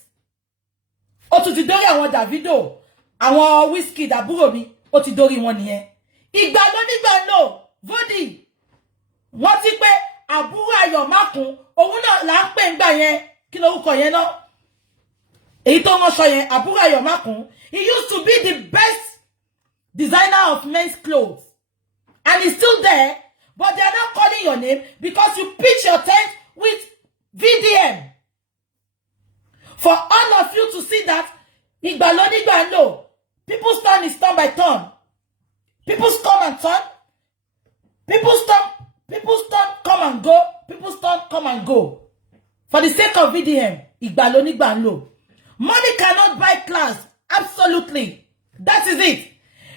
Otutidori àwọn Davido. Àwọn Whiskey àbúrò mi. Otidori wọn nìyẹn. Ìgbàlódígbà no. Vodi. Wọ́n ti pé àbúrò Ayọ̀ Mákùn. Òun náà là ń pè ńgbà yẹn. Kí lorúkọ yẹn náà? Èyí tó wọ́n sọ yẹn, àbúrò Ayọ̀ Mákùn. He used to be the best designer of men's clothes. And he's still there. But they are not calling your name because you pitch your tent with VDM. For all of you to see that, Igbalonigba no. People's turn is turn by turn. People's come and turn. People's turn come and go. People's turn come and go. For the sake of VDM, Igbalonigba no. Money cannot buy class. Absolutely. That is it.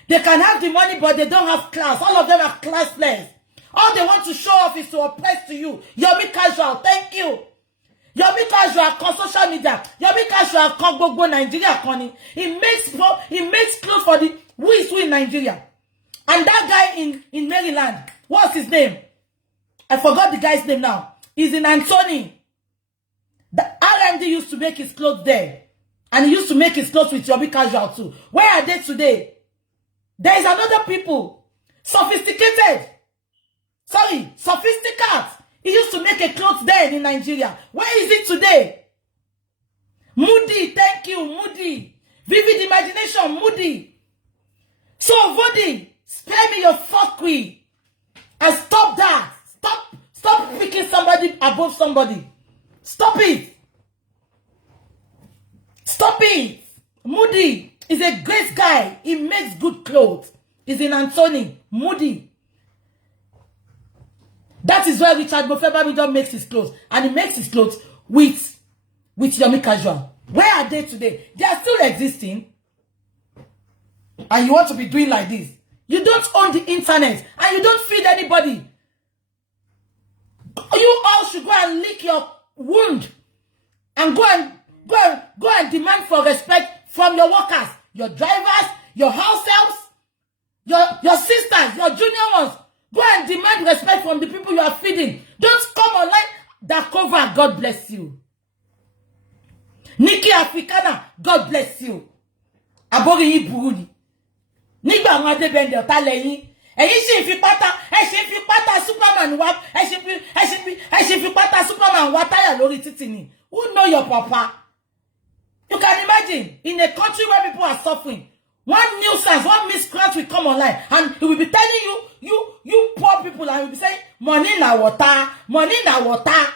They can have the money, but they don't have class. All of them are classless. All they want to show off is to oppress to you. Yomi Casual, thank you. Yomi Casual on social media. Yomi Casual on gbogbo Nigeria conning. He makes clothes for the who is who in Nigeria. And that guy in Maryland, what's his name? I forgot the guy's name now. He's in Anthony. The RMD used to make his clothes there. And he used to make his clothes with Yomi Casual too. Where are they today? There is another people. Sophisticated. He used to make a clothes there in Nigeria. Where is it today? Moody, thank you, Moody. Vivid imagination, Moody. So, Vodi, spare me your fuckery. And stop that. Stop picking somebody above somebody. Stop it. Stop it. Moody is a great guy. He makes good clothes. He's in Anthony. Moody. That is why Richard Bofebamidon makes his clothes. And he makes his clothes with Yomi Casual. Where are they today? They are still existing. And you want to be doing like this. You don't own the internet. And you don't feed anybody. You all should go and lick your wound. And go and demand for respect from your workers. Your drivers. Your house helps. Your sisters. Your junior ones. Go and demand respect from the people you are feeding. Don't come online. That cover, God bless you. Nikki Africana, God bless you. Abori yi Burundi. Nígbà wọn ade bende ota lẹ́yìn. Ẹ̀yin sì fi pátá Superman wá. Ẹ sì fi pátá Superman wá táyà lórí títì ni. Who know your papa? You can imagine in a country where people are suffering. One nuisance, one miscreant will come online and he will be telling you poor people, and he will be saying, money na water, money na water,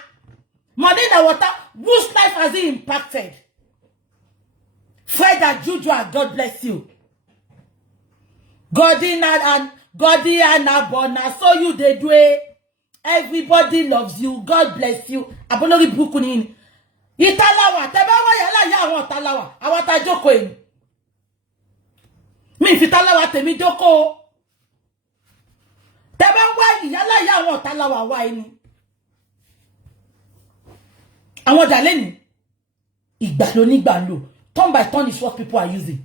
money na water. Whose life has it impacted? Fred and Jujua, God bless you. Godi and Abona, so you they do it. Everybody loves you. God bless you. Abonori Bukunin. Italawa, tebawa yala ya awon talawa. Awata joko yin. Mi fitalawa temi joko. Tebawa yala ya awon talawa wa yin. Awon daleni. Igbalo ni gbalo. Turn by turn is what people are using.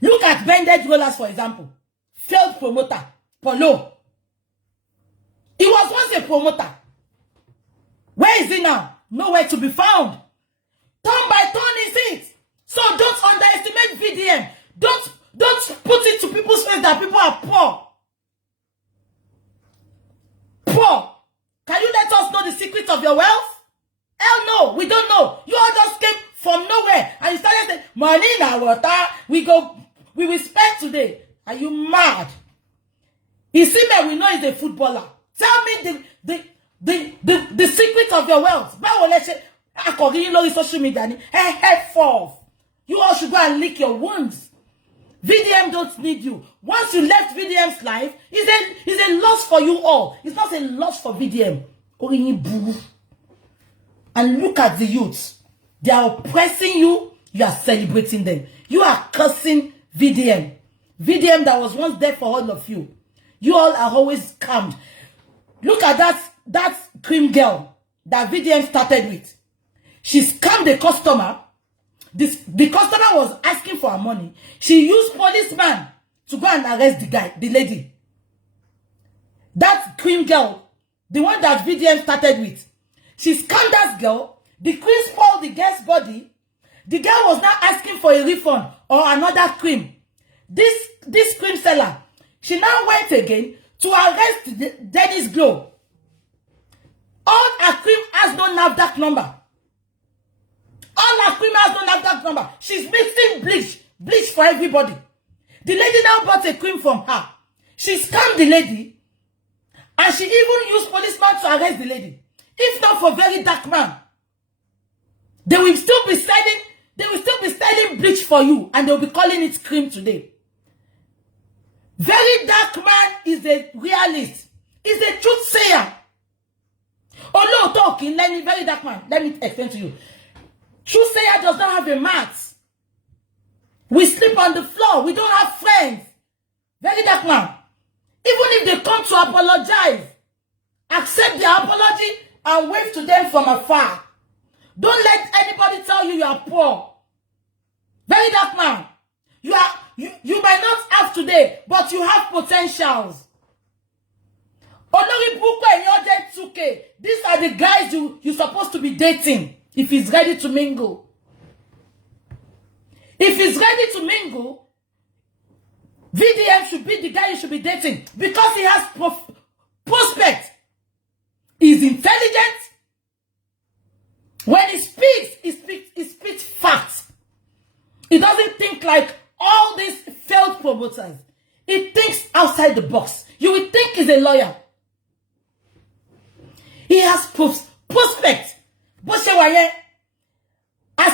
Look at bandage rollers, for example. Failed promoter, Polo. He was once a promoter. Where is he now? Nowhere to be found. Turn by turn is it. So don't underestimate VDM. Don't put it to people's face that people are poor. Poor. Can you let us know the secret of your wealth? Hell no, we don't know. You all just came from nowhere and you started saying, money na water, we will spend today. Are you mad? Isime we know is a footballer. Tell me the secret of your wealth. Báwo lẹ ṣe akọ̀rí lórí social media ni head forth. You all should go and lick your wounds. VDM don't need you. Once you left VDM's life, it's a loss for you all. It's not a loss for VDM. And look at the youths. They are oppressing you. You are celebrating them. You are cursing VDM. VDM that was once there for all of you. You all are always calmed. Look at that cream girl that VDM started with. She scammed the customer. The customer was asking for her money. She used policeman to go and arrest the lady. That cream girl, the one that VDM started with. She scammed that girl. The cream spoiled the girl's body. The girl was now asking for a refund or another cream. This cream seller, she now went again to arrest Dennis Glow. All her cream has no NAFDAC number. All her cream has no NAFDAC number. She's mixing bleach for everybody. The lady now bought a cream from her. She scammed the lady, and she even used policemen to arrest the lady. If not for very dark man, they will still be selling bleach for you, and they'll be calling it cream today. Very dark man is a realist. Is a truth sayer. Oh no, talking. Very dark man. Let me explain to you. Truth sayer does not have a mat. We sleep on the floor. We don't have friends. Very dark man. Even if they come to apologize, accept their apology and wave to them from afar. Don't let anybody tell you are poor. Very dark man. You might not have today, but you have potentials. Olori Buko and your 2K. These are the guys you're supposed to be dating if he's ready to mingle. If he's ready to mingle, VDM should be the guy you should be dating because he has prospect. He's intelligent. When he speaks, he speaks facts. He doesn't think like all these failed promoters. He thinks outside the box. You would think he's a lawyer. He has prospect. But as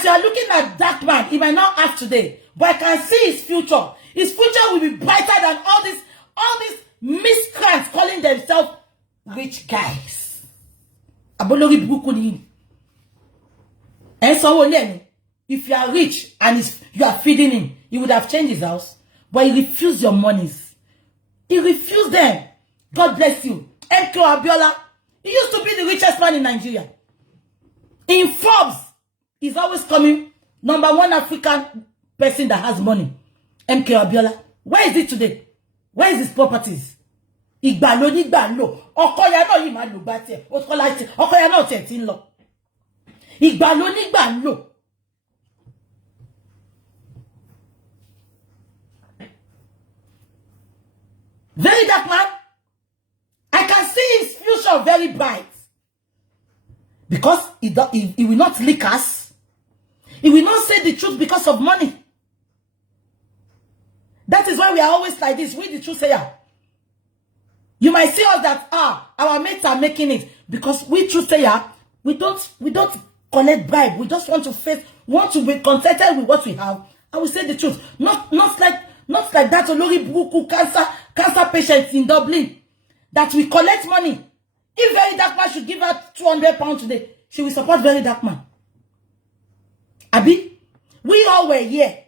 you are looking at that man, he might not have today, but I can see his future. His future will be brighter than all these miscreants calling themselves rich guys. Abolori Brukuni. And so if you are rich and you are feeding him, he would have changed his house. But he refused your monies. He refused them. God bless you. MK Abiola. He used to be the richest man in Nigeria. In Forbes, he's always coming #1 African person that has money. MK Abiola. Where is it today? Where is his properties? Igbalo ni gbalo. Okoya no yi ma lo gba tie. O ko la ti. Okoya no tie tin lo. Igbalo ni gbalo. Very dark man. I can see his future very bright. Because he will not lick us. He will not say the truth because of money. That is why we are always like this. We the truth sayer. You might see us that our mates are making it. Because we truth sayer, we don't collect bribe. We just want to be contented with what we have. And we say the truth. Not like that Olori Buku cancer patients in Dublin. That we collect money. If Very Dark Man should give her £200 today, she will support Very Dark Man. Abi, we all were here.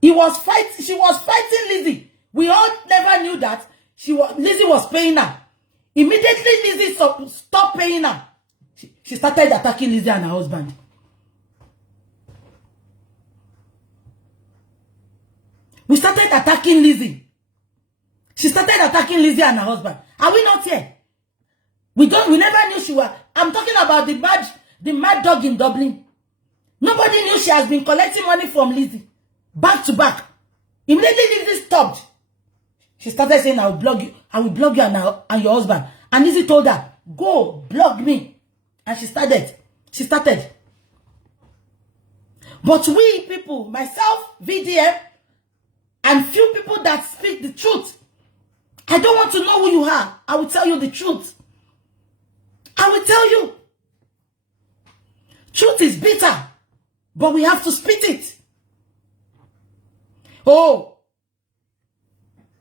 She was fighting Lizzie. We all never knew that Lizzie was paying her. Immediately Lizzie stopped paying her. She started attacking Lizzie and her husband. We started attacking Lizzie. She started attacking Lizzie and her husband. Are we not here? We never knew she was. I'm talking about the mad dog in Dublin. Nobody knew she has been collecting money from Lizzie. Back to back. Immediately Lizzie stopped. She started saying, I will blog you and your husband. And Lizzie told her, go blog me. And she started. But we people, myself, VDM, and few people that speak the truth, I don't want to know who you are. I will tell you the truth. I will tell you. Truth is bitter, but we have to spit it. Oh,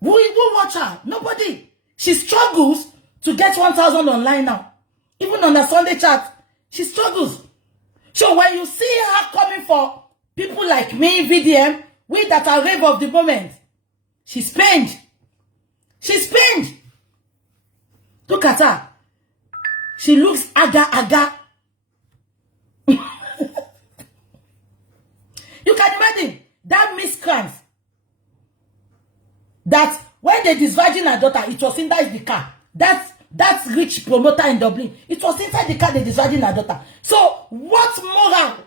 who watch her? Nobody. She struggles to get 1,000 online now. Even on the Sunday chat, she struggles. So when you see her coming for people like me, VDM, we that are rave of the moment, she's pained. She's pained. Look at her. She looks aga. You can imagine that miscreant. That when they disvirgin her daughter, it was inside the car. That's rich promoter in Dublin. It was inside the car they disvirgin her daughter. So what moral?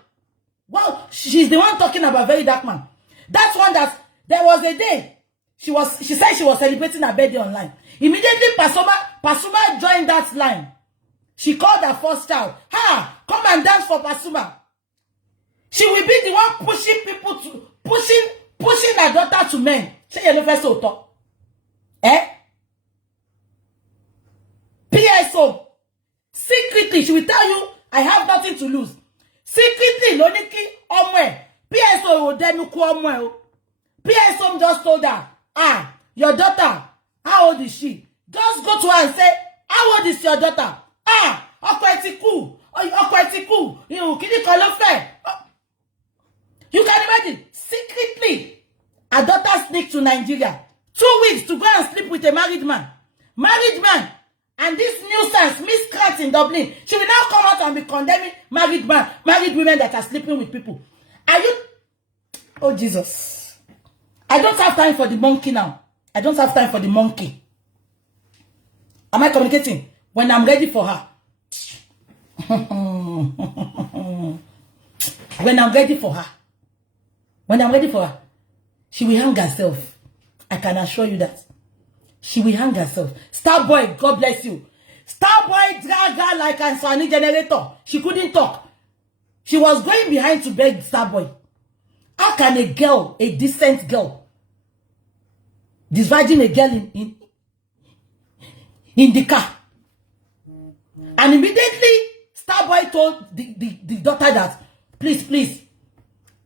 Well, she's the one talking about Very Dark Man. That's one that there was a day. She said she was celebrating her birthday online. Immediately, Pasuma joined that line. She called her first child. Come and dance for Pasuma. She will be the one pushing people to pushing her daughter to men. Say you first auto. PSO. Secretly, she will tell you, I have nothing to lose. Secretly, Loniki Omwe. PSO will then Omwe. PSO just told her, your daughter, how old is she? Just go to her and say, how old is your daughter? You can imagine, secretly, a daughter sneaked to Nigeria. 2 weeks to go and sleep with a married man. And this nuisance, miscreant in Dublin, she will now come out and be condemning married women that are sleeping with people. Are you? Oh, Jesus. I don't have time for the monkey now. I don't have time for the monkey. Am I communicating? When I'm ready for her. When I'm ready for her. When I'm ready for her. She will hang herself. I can assure you that. She will hang herself. Starboy, God bless you. Starboy dragged her like a Sony generator. She couldn't talk. She was going behind to beg Starboy. How can a girl, a decent girl, dividing a girl in the car? And immediately, Starboy told the daughter that, please,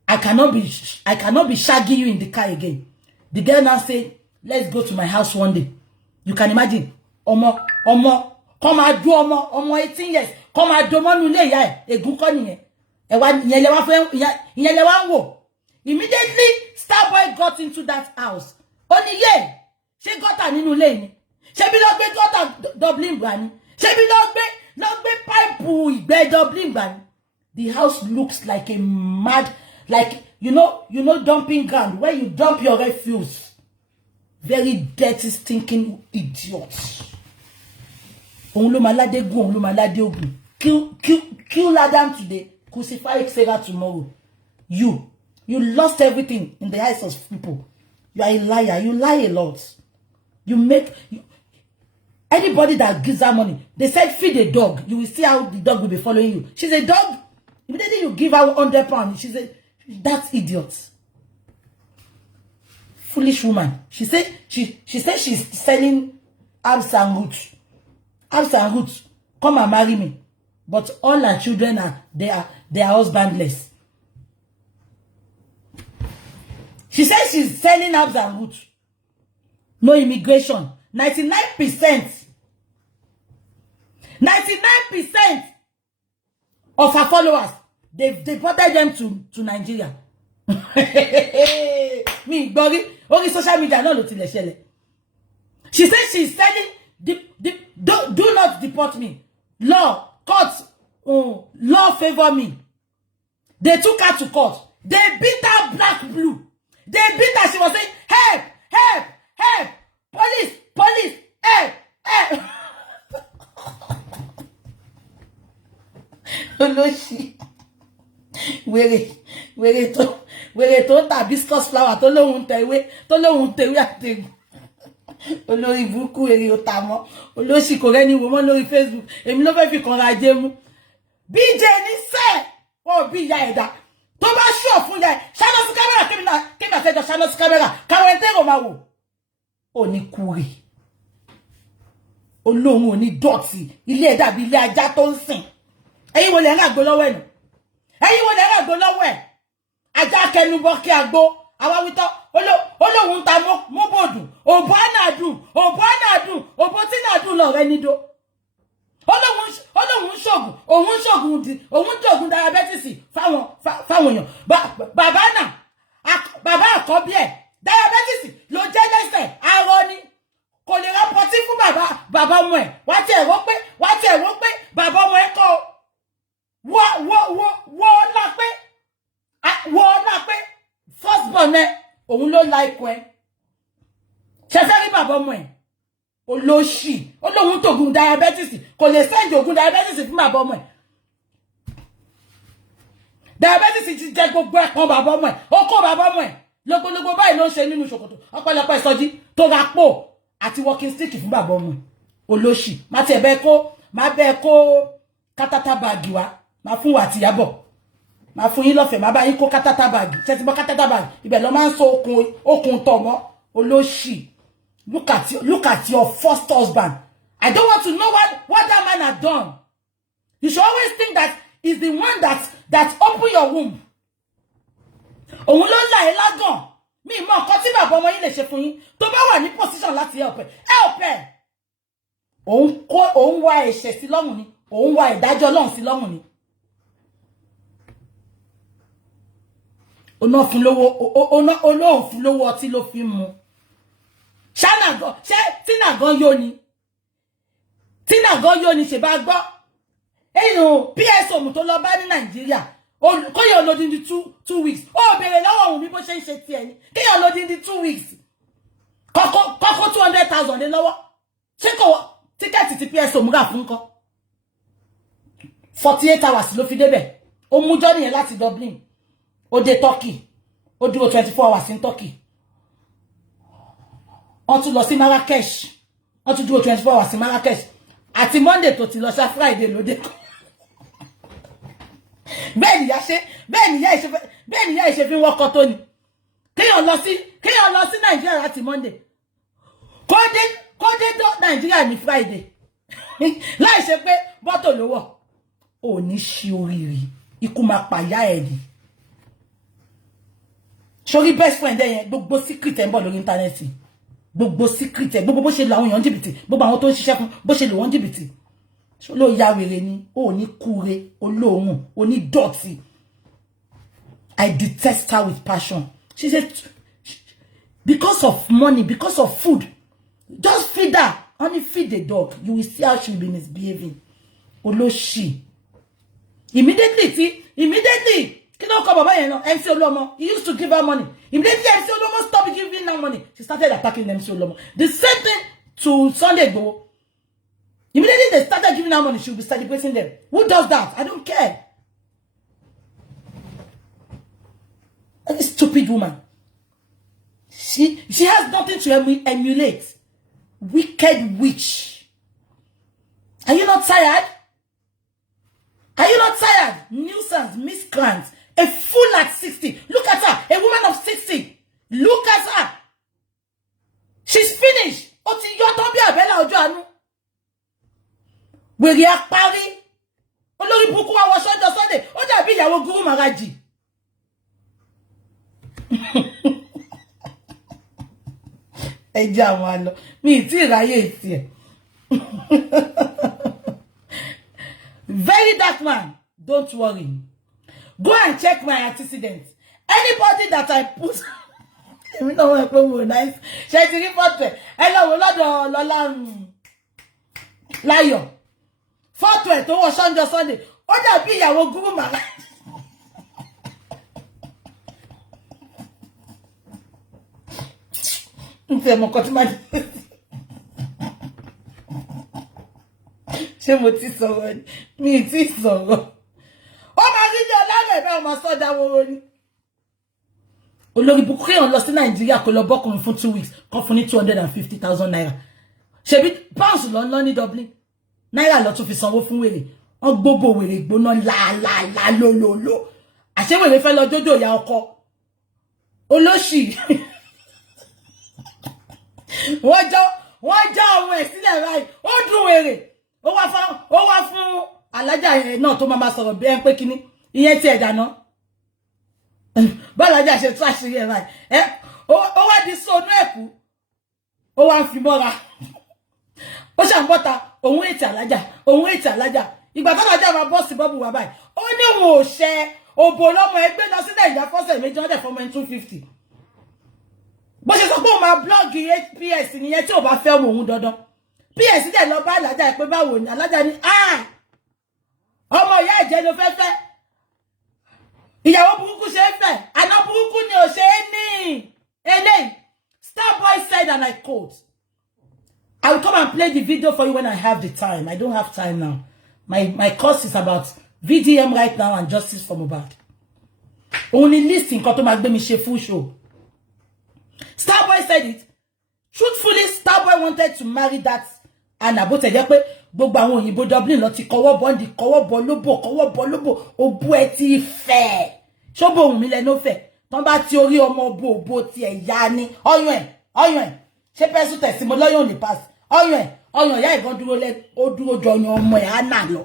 I cannot be shagging you in the car again. The girl now said, let's go to my house one day. You can imagine. Omo, come and do omo 18 years. Come and do omo nule ya egun ko niyen. Immediately, Starboy got into that house. Only she got her nínú ilé ni. She be lọ gbé got Dublin gbà ni. She be lọ gbé pipe ìgbẹ́ Dublin gbà ni. The house looks like a mad, like you know dumping ground where you dump your refuse. Very dirty, stinking idiots. Kill Adam today, crucify Sarah tomorrow. You lost everything in the eyes of people. You are a liar. You lie a lot. Anybody that gives her money, they said feed a dog. You will see how the dog will be following you. She's a dog. Immediately you give her £100, she said, that's idiot. Foolish woman. She said she's selling herbs and roots. Herbs and roots. Come and marry me. But all her children are husbandless. She says she's selling herbs and roots. No immigration. 99% of her followers, they deported them to Nigeria. Me, Gori, only social media no lo ti le ṣẹlẹ̀. She says she's selling do not deport me. Law, court, law favor me. They took her to court. They beat her black blue. They beat her. She was saying, help, help, help, police, help, help. Olóṣì. Wèrè tó ta hibiscus flower tó lóhun tẹ̀wé àtẹ̀gùn. Olórí burúkú èrè ó ta mọ́. Olóṣì kò rẹ́ni wò mọ́ lórí Facebook. Èmi ló fẹ́ fi kan ra jẹ́ mú. BJ ní sẹ́ ò bí ìyá ẹ̀dá. Tó bá ṣọ́ fún ìyá ẹ̀. Ṣáná sí kámẹ́rà kémi àtẹ́jọ́ ṣáná sí kámẹ́rà. Káwọn ẹ̀tẹ́rò máa wò. Ò ní kúrì. Olóhun ò ní dọ̀tí. Ilé ẹ̀dá bí ilé ajá tó ń sìn. Ẹ̀yin wo lẹ ń àgbo lọ́wọ́ ẹ̀ nù? Ẹ̀yin wo lẹ ń àgbo lọ́wọ́ ẹ̀? Ajá kẹnubọ kí àgbo. Àwa wítọ́ olóhun ta mọ́bòdùn. Òbó ànàdùn. Òbó tí nàdùn lọ rẹ nídó. Olóhun ṣògùn. Òun dògùn diabetes fáwọn èèyàn. Bàbá àkọ́bí ẹ̀. Diabetes ló jẹ́ lẹ́sẹ̀. Arọ ni. Kò lè rápọtí fún bàbá ọmọ ẹ̀. Wá tí ẹ̀ wọ́n pé bàbá ọmọ ẹ̀ kọ́ wọ́n lápé first born ẹ̀ òun ló láìkọ́ ẹ̀. Ṣé fẹ́ rí bàbá ọmọ ẹ̀? Olóṣì. Olóhun tògùn diabetes. Kò lè sẹ́ǹdì ògùn diabetes fún bàbá ọmọ ẹ̀. Diabetes ti jẹ gbogbo ẹ̀kan bàbá ọmọ ẹ̀. Ó kó bàbá ọmọ ẹ̀. Lógbólógbó báyìí ló ń ṣe nínú ṣòkòtò. Ọpẹ́lọpẹ́ Sọjí tó ra pò àti walking stick fún bàbá ọmọ ẹ̀. Olóṣì. Má bẹ́ẹ̀ kó kátátá báàgì wá. Má fún wa àti Ìyábọ̀. Má fún yín lọ́fẹ̀ẹ́. Má bá yín kó kátátá báàgì. Ṣé ti bọ́ kátátá báàgì? Ibẹ̀ lọ máa ń so okùn tọ̀ mọ́. Olóṣì. Look at your first husband. I don't want to know what that man had done. You should always think that is the one that opened your womb. Òun ló là ẹ́ lágàn. Mi mọ̀ nǹkan tí bàbá ọmọ yín lè ṣe fún yín. Tó bá wà ní position láti help ẹ̀. Òun wá ẹ̀ṣẹ̀ sí lọ́rùn ni. Òun wá ìdájọ́ Ọlọ́run sí lọ́rùn ni. Olóhùn fún lówó ọtí ló fi mu. Ṣé tí nàgán yóò ni? Tina go yo ni ṣe bá gbọ́. Eyo PSO mu tó lọ bá ní Nigeria. Ko yo loading the 2 weeks. Oh, bere lọ́wọ́ ohun bí bó ṣe ń ṣe ti ẹni. Ke yo loading the 2 weeks. Koko 200,000 de lọ́wọ́. Ṣé ko ticket ti PSO mu ga fún ko. 48 hours ló fi débẹ̀. Ó mú journey yẹn láti Dublin. Ó dé Turkey. Ó dúró 24 hours in Turkey. Ó tún lọ sí Marrakesh. Ó tún dúró 24 hours in Marrakesh. Àti Monday tó ti lọ ṣá Friday ló dé. Bẹ́ẹ̀ni ya ìṣe fi wọ́kọ́ tó ni. Kéèyàn lọ sí Nigeria láti Monday. Kódé tó Nigeria ní Friday. Láì ṣe pé bọ́tò ló wọ̀. Ò ní ṣe oríire. Ikú máa pàyà ẹ̀ ni. Sori best friend yẹn gbogbo secret ẹ̀ ń bọ̀ lórí internet. Gbogbo secret ẹ̀ gbogbo bó ṣe lọ àwọn èèyàn jìbìtì. Gbogbo àwọn tó ń ṣiṣẹ́ fún bó ṣe lò wọ́n jìbìtì. Ṣó ló ya wèrè ni. Ó ní kúre, olóhùn, ó ní dọ̀tí. I detest her with passion. She said, because of money, because of food, just feed her. Only feed the dog. You will see how she will be misbehaving. Oloshi. Immediately, kí ló kọ bàbá yẹn náà? MC Olomo. He used to give her money. Immediately, MC Olomo stopped giving her money. She started attacking MC Olomo. The same thing to Sunday Igboho. Immediately they started giving her money, she will be celebrating them. Who does that? I don't care. A stupid woman. She has nothing to emulate. Wicked witch. Are you not tired? Are you not tired? Nuisance, miscreant. A fool at 60. Look at her. A woman of 60. Look at her. She's finished. Oti yo ton bi abela ojo anu. Wèrè apárí. Olórí burúkú wa wọ Sunday Sunday. Ó dàbí ìyàwó Guru Maharaji. Ẹ jẹ́ àwọn àlọ́. Mi ti ráyè ti ẹ̀. Very dark man. Don't worry. Go and check my antecedents. Anybody that I put you know what nice. Ṣé ti rí photo ẹ̀. Ẹ lọ wò lọ́dọ̀ Lọ́lá Láyọ̀. Photo ẹ̀ tó wọ Sunday. Ó dàbí ìyàwó Guru Maharaji. Nfẹ́ mo ko ti ma ṣé mo ti sọ̀rọ̀ ni mi ti sọ̀rọ̀. Ó máa rí ní Ọlárẹ̀ bá ọmọ sọ́dá woro ni. Olórí burúkú yẹn lọ sí Nàìjíríà kó lọ bọ́kùnrin fún 2 weeks kan fún ní 250,000 naira. Ṣebí pounds lọ ní Dublin. Naira lọ tún fi sanwó fún wèrè. Wọ́n gbogbo wèrè gbóná la lololo. Àṣé wèrè fẹ́ lọ jojo ìyá ọkọ. Olóṣì. Wọ́n já ọmọ ẹ̀ sílẹ̀ báyìí. Ó dùn wèrè. Ó wá fún alájà yẹn náà tó máa sọ̀rọ̀ bí ẹ ń pé kíní. Ìyẹn ti ẹ̀dà náà. Bálájà ṣe tún àṣírí ẹ̀ báyìí. Ó wá di sóònú ẹ̀kú. Ó wá fi mọ́ra. Ó ṣàǹbọ́ta òun ètì alájà. Ìgbà tó alájà máa bọ́ sí bọ́ọ̀bù wà báyìí. Ó ní òun ò ṣe òbò lọ́mọ ẹgbẹ́ lọ sí Nàìjíríà fọ́sẹ̀ méjì ọ̀dẹ̀ fọmọ ẹni 250. Bó ṣe sọ pé òun máa blọ́ọ̀gì PS nìyẹn tí ò bá fẹ́ òun dandan. PS dẹ̀ lọ bá alájà pé báwo ni alájà ní ọmọ ìyá ẹ̀jẹ̀ ló fẹ́. Ìyàwó burúkú ṣe é fẹ́. Àná burúkú ni ò ṣe é ní. Eléyìí. Starboy said, and I quote, I will come and play the video for you when I have the time. I don't have time now. My course is about VDM right now and justice for Mohbad. Only listen nǹkan tó máa gbé mi ṣe full show. Starboy said it. Truthfully, Starboy wanted to marry that Anna. Bó tẹ̀ jẹ́ pé gbogbo àwọn òyìnbó Dublin lọ ti kọ́wọ́ bọ́ndì, kọ́wọ́ bọ́ lóbò, òbú ẹ ti fẹ́. Ṣóbò ohun mi lẹ́nu fẹ́. Tán bá ti orí ọmọ òbó ti ẹ̀ ya ni. Ọyàn ẹ̀. Ṣé pẹ́sù tẹ̀sí mo lọ́yàn ò ní pass. Ọyàn ìyá ìbọn dúró jọ ọyàn ọmọ ẹ̀ Anna lọ.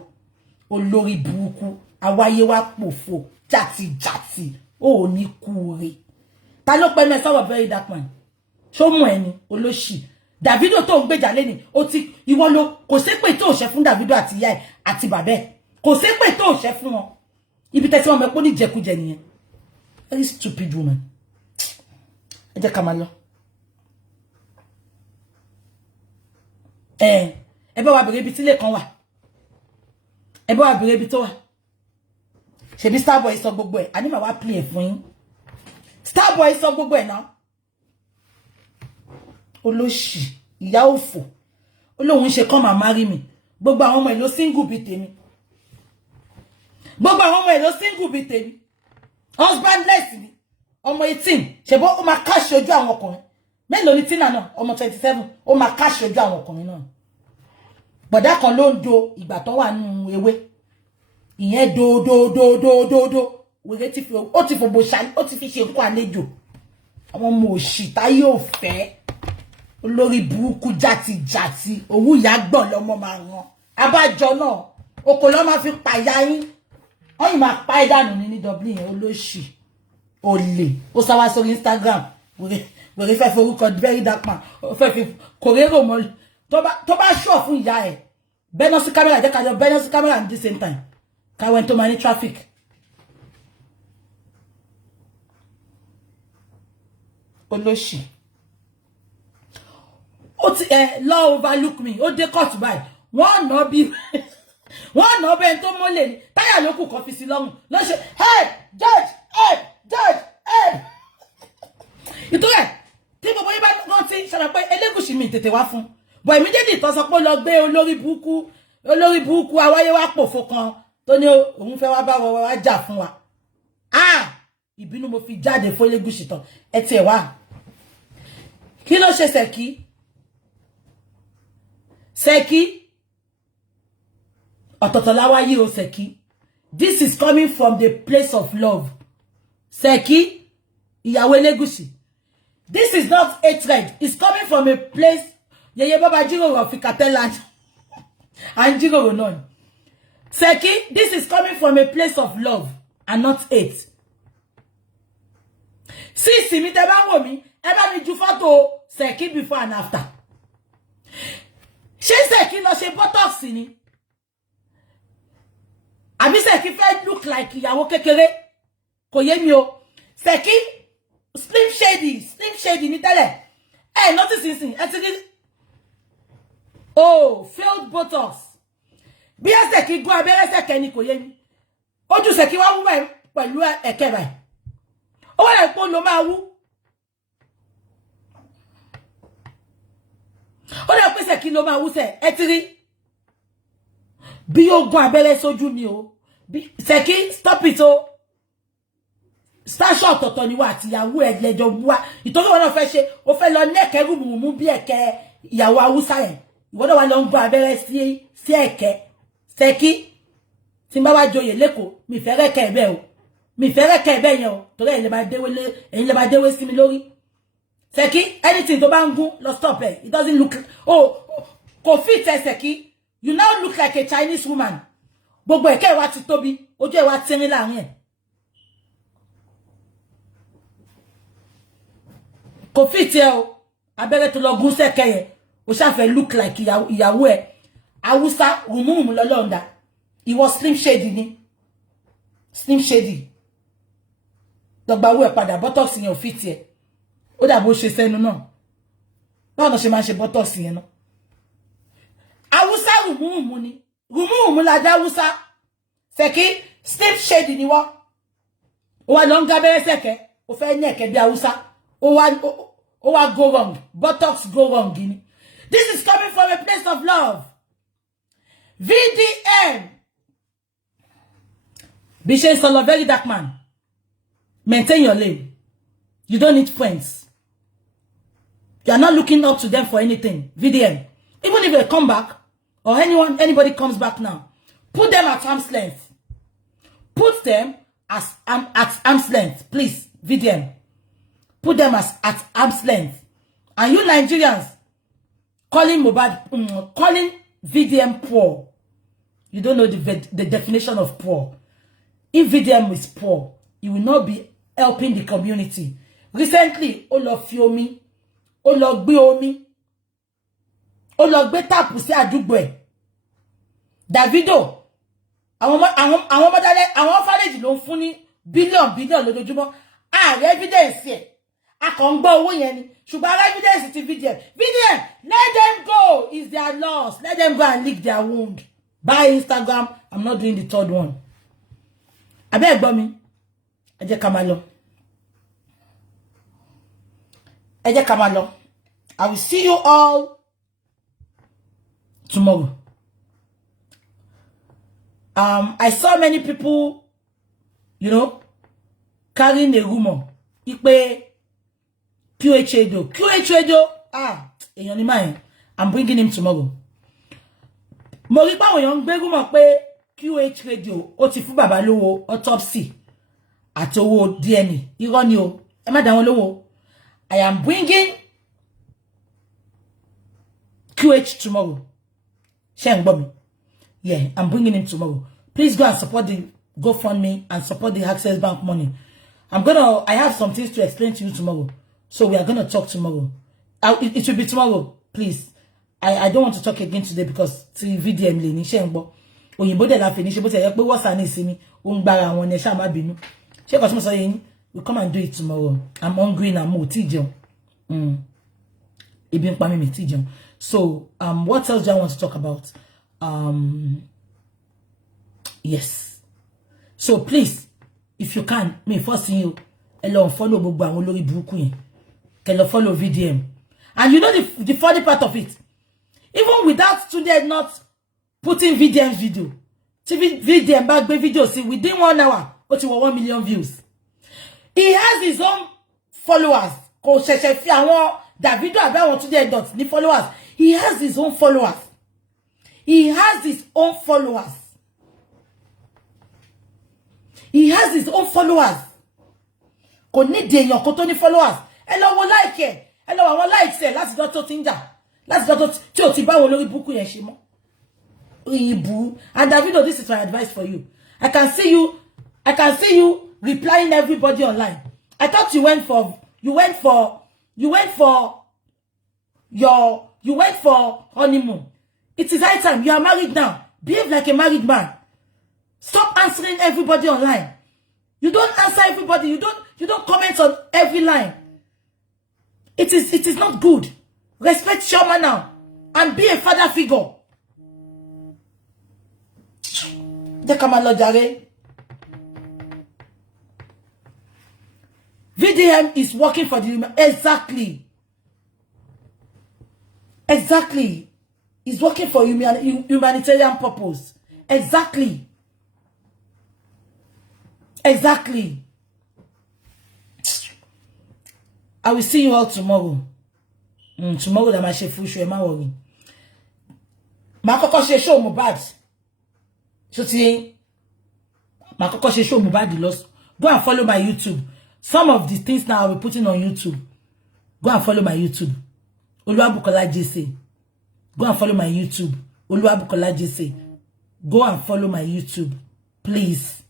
Olórí burúkú. Àwáyé wá pòfo. Jàtì. Ó ní kúre. Ta ló pẹ́ mẹ́sàn-án very dark man. Ṣó mú ẹni olóṣì. Davido tó ń gbèjà lẹ́ni. Ó ti ìwọ ló kò ṣépè tó ṣe fún Davido àti ìyá ẹ̀ àti bàbá ẹ̀. Kò ṣépè tó ṣe fún wọn. Ibi tẹ́sí wọn mọ̀ pé ní jẹkújẹ nìyẹn. Very stupid woman. Ẹ jẹ́ ká máa lọ. bá wa bèrè bí tí lè kan wà. Ẹ bá wa bèrè bí tó wà. Ṣebí Starboy sọ gbogbo ẹ̀. Ani ma wá play fún yín. Starboy sọ gbogbo ẹ̀ náà. Olóṣì, ìyá òfò. Olóhun ṣe come and marry me. Gbogbo àwọn ọmọ ẹ̀ ló single bí tèmi. Gbogbo àwọn ọmọ ẹ̀ ló single bí tèmi. Husbandless ni. Ọmọ 18. Ṣebí ó máa cash ojú àwọn ọkùnrin. Mélòó ni Tina náà? Ọmọ 27. Ó máa cash ojú àwọn ọkùnrin náà. Bọ̀dá kan ló ń do ìgbà tó wà nínú ewé. Ìyẹn do. Wèrè ti fi ó ti fòbò ṣá, ó ti fi ṣe nǹkan àlejò. Àwọn ọmọ òṣì táyé ò fẹ́. Olórí burúkú jàtijàti. Òwú ìyá gbọ̀n lọ́mọ máa ràn. Abájọ náà, oko ló máa fi pàyà yín. Wọ́n yìí máa pa ìdánù ní Dublin yẹn olóṣì. Olè. Ó sá wá sórí Instagram. Wèrè fẹ́ forúkọ very dark man. Ó fẹ́ fi kòrérò mọ́. Tó bá ṣọ́ fún ìyá ẹ̀. Bẹ́ẹ̀ sí camera, jẹ́ ká jọ bẹ́ẹ̀ sí camera at the same time. Ká went to many traffic. Olóṣì. Ó ti law overlook me. Ó dé court báyìí. Wọ́n ná bí wọ́n ná bẹ́ẹ̀ tó mọ́lẹ̀ ni. Táyà ló kù kan fi sí lọ́rùn. Ló ṣe, "Hey, judge, hey, judge, hey." Ìtúrẹ̀ tí gbogbo yín bá gbọ́n tí ṣàlàyé pé Elégùṣì mi tètè wá fún. But immediately tó sọ pé lọ gbé olórí burúkú awáyé wá pòfo kan tó ní òun fẹ́ wá bá wa jà fún wa. Ìbínú mo fi jáde fún Elégùṣì tán. Ẹ tiẹ̀ wá. Kí ló ṣe Ṣẹ̀kí? Ṣẹ̀kí ọ̀tọ̀tọ̀ láwáyé o Ṣẹ̀kí. This is coming from the place of love. Ṣẹ̀kí ìyàwó Elégùṣì. This is not hatred. It's coming from a place. Yeye baba jíròrò of Ikateland. And jíròrò náà. Ṣẹ̀kí, this is coming from a place of love and not hate. Si mi tẹ́ bá wò mí, ẹ bá mi ju photo Ṣẹ̀kí before and after. Ṣé Ṣẹ̀kí lọ ṣe botox ni? Àbí Ṣẹ̀kí fẹ́ look like ìyàwó kékeré? Kò yé mi o. Ṣẹ̀kí slim shady ni tẹ́lẹ̀. Notice nsìn, ẹ ti rí. Oh, failed botox. Bí Ṣẹ̀kí gún abẹ́rẹ́ Ṣẹ̀kẹ́ ni kò yé mi. Ojú Ṣẹ̀kí wá wú báyìí pẹ̀lú ẹ̀kẹ́ báyìí. Ó wá lè pọ́n ló máa wú. Ó lè pèsè kí ló máa wú sẹ̀. Ẹ ti rí. Bí ó gún abẹ́rẹ́ sójú mi o. Ṣẹ̀kí, stop it o. Station ọ̀tọ̀ọ̀tọ̀ ni wà àti ìyàwó ẹ̀ lẹ́jọ́ wá. Ìtọ́jú wọn náà fẹ́ ṣe, ó fẹ́ lọ nẹ́kẹ́ rúmùmú bí ẹ̀kẹ́ ìyàwó Haúsá yẹn. Ìwọ náà wá lọ ń gún abẹ́rẹ́ sí ẹ̀kẹ́. Ṣẹ̀kí, tí n bá wá joyè lẹ́kọ̀ọ́, mi fẹ́ rẹ́kẹ́ ẹ̀bẹ́ o. Mi fẹ́ rẹ́kẹ́ ẹ̀bẹ́ yẹn o. Torí ẹ̀yin lè máa déwé sí mi lórí. Ṣẹ̀kí, anything tó bá ń gún, lọ stop ẹ̀. It doesn't look. Kò fit ẹ Ṣẹ̀kí. You now look like a Chinese woman. Gbogbo ẹ̀kẹ́ wa ti tóbi. Ojú ẹ̀ wá tínrín láàrin ẹ̀. Kò fit ẹ o. Abẹ́rẹ́ tó lọ gún Ṣẹ̀kẹ́ yẹn. O ṣàfẹ́ look like ìyàwó ẹ̀. Haúsá rùmùrùmù lọ́lọ́ọ̀dà. Ìwọ slim shady ni. Slim shady. Dọ̀gba owó ẹ̀ padà botox yẹn ò fit ẹ. Ó dà bó ṣe sẹ́nu náà. Báwo ṣe máa ṣe botox yẹn náà? Haúsá rùmùrùmù ni. Rùmùrùmù la dá Haúsá. Ṣẹ̀kí slim shady ni wọ́n. Ó wá lọ ń gábẹ́rẹ́ Ṣẹ̀kẹ́. Ó fẹ́ ní ẹ̀kẹ́ bí Haúsá. Ó wá go wrong. Botox go wrong ni. This is coming from a place of love. VDM. Bishay Solo, very dark man. Maintain your lane. You don't need friends. You are not looking up to them for anything. VDM. Even if they come back, or anybody comes back now, put them at arm's length. Put them at arm's length. Please, VDM. Put them at arm's length. And you Nigerians, calling VDM poor. You don't know the definition of poor. If VDM is poor, you will not be helping the community. Recently, ó lọ fi omi, ó lọ gbé omi, ó lọ gbé tap sí àdúgbò ẹ̀. Davido, àwọn orphanage ló ń fún ní billion lójoojúmọ́. Evidence ẹ̀. a kàn gbọ́ owó yẹn ni ṣùgbọ́n evidence ti VDM let them go is their loss let them go and lick their wound by Instagram. I'm not doing the third one. Abẹ́ gbọ́ mi ẹ jẹ́ ká máa lọ. Ẹ jẹ́ ká máa lọ. I will see you all tomorrow. I saw many people, you know, carrying a rumor. Ipe QH Radio. Èèyàn ni máa yẹn. I'm bringing him tomorrow. Mo rí pé àwọn èèyàn ń gbé rumor pé QH Radio ó ti fún bàbá lówó autopsy àti owó DNA. Irọ́ ni o. Ẹ má dá wọn lówó. I am bringing QH tomorrow. Sheng Bobby. Yeah, I'm bringing him tomorrow. Please go and support the GoFundMe and support the Access Bank money. I have some things to explain to you tomorrow. So we are going to talk tomorrow. It will be tomorrow, please. I don't want to talk again today because VDM le ni Sheng Bo. Oyinbo de la finish but e pe what's an isimi o ngbara won e sha ma binu. She ko so yin, we come and do it tomorrow. I'm hungry na mo ti jeun. Ebi npa mi ti jeun. So, what else do I want to talk about? Yes. So please, if you can, me first see you, hello, follow gbogbo àwọn olórí burúkú yẹn. Hello, follow VDM. And you know the funny part of it? Even without today not putting VDM's video, VDM back video, see, within 1 hour, what you 1 million views. He has his own followers. Ko ṣẹ̀ṣẹ̀ fi àwọn Davido àbáwọn today dot ní followers. He has his own followers. He has his own followers. He has his own followers. Kò ní de èèyàn kó tó ní followers. Ẹ lọ wo like ẹ. Ẹ lọ àwọn likes ẹ láti dot tó ti ń jà. Láti dot tó tí ó ti bá wọn lórí buku yẹn ṣe mọ́. Ibu. And Davido, this is my advice for you. I can see you replying everybody online. I thought you went for honeymoon. It is high time. You are married now. Behave like a married man. Stop answering everybody online. You don't answer everybody. You don't comment on every line. It is not good. Respect Shoma now and be a father figure. VDM is working for the human. Exactly. He's working for humanitarian purpose. Exactly. I will see you all tomorrow. Tomorrow that my chef full show, ma worry. Ma kọ́kọ́ ṣe show Mohbad. So see, ma kọ́kọ́ ṣe show Mohbad lost. Go and follow my YouTube. Some of the things now I'll be putting on YouTube. Go and follow my YouTube. Oluwabukola JC. Go and follow my YouTube. Oluwabukola JC. Go and follow my YouTube. Please.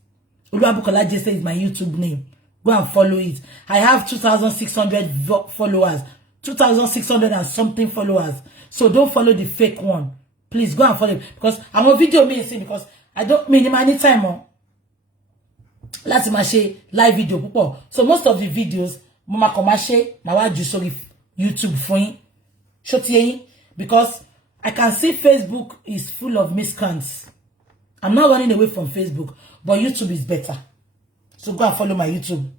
Oluwabukola JC is my YouTube name. Go and follow it. I have 2,600 followers. 2,600 and something followers. So don't follow the fake one. Please go and follow it. Because I'm a video me say because I don't mean any time more. Láti máa ṣe live video púpọ̀. So most of the videos mo máa kàn máa ṣe máa wá jù sórí YouTube fún yín. Ṣó ti yé yín? Because I can see Facebook is full of miscreants. I'm not running away from Facebook, but YouTube is better. So go and follow my YouTube.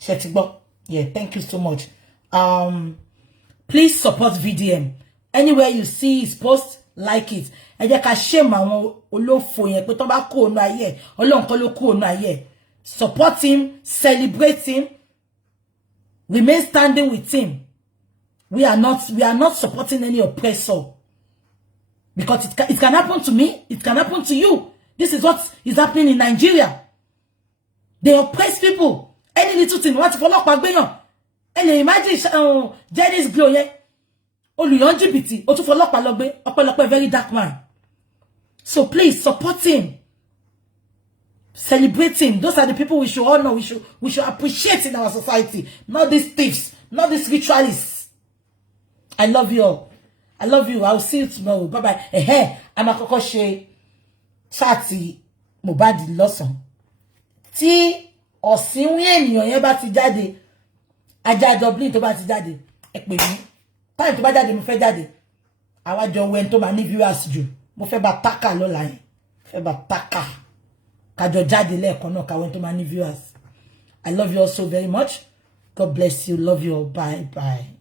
Ṣé ti gbọ́? Yeah, thank you so much. Please support VDM. Anywhere you see his post, like it. Ẹ jẹ́ ká shame àwọn olófò yẹn pé tó bá kó onu ayé, Ọlọ́run kọ́ ló kó onu ayé. Support him, celebrate him, remain standing with him. We are not supporting any oppressor. Because it can happen to me, it can happen to you. This is what is happening in Nigeria. They oppress people. Any little thing, what if ọlọ́pàá gbéyàn? And imagine Jenny's glow yẹn. Oluyan jìbìtì, ó tún fọlọ́pàá lọ gbé, ọpẹ́lọpẹ́ very dark man. So please support him. Celebrate him. Those are the people we should honor, we should appreciate in our society. Not these thieves, not these ritualists. I love you all. I love you. I will see you tomorrow. Bye bye. I'm a kọ́kọ́ ṣe chatty Mohbad lọ́sàn. Tí ọ̀sìnwín ènìyàn yẹn bá ti jáde, Ajá Dublin tó bá ti jáde. Ẹ pè mí. Time tó bá jáde mo fẹ́ jáde. Àwa jọ wẹ́n tó máa ní viewers jù. Mo fẹ́ bá taka lọ́la yẹn. Fẹ́ bá taka. Kájọ jáde lẹ́ẹ̀kan náà ká wẹ́n tó máa ní viewers. I love you all so very much. God bless you. Love you all. Bye bye.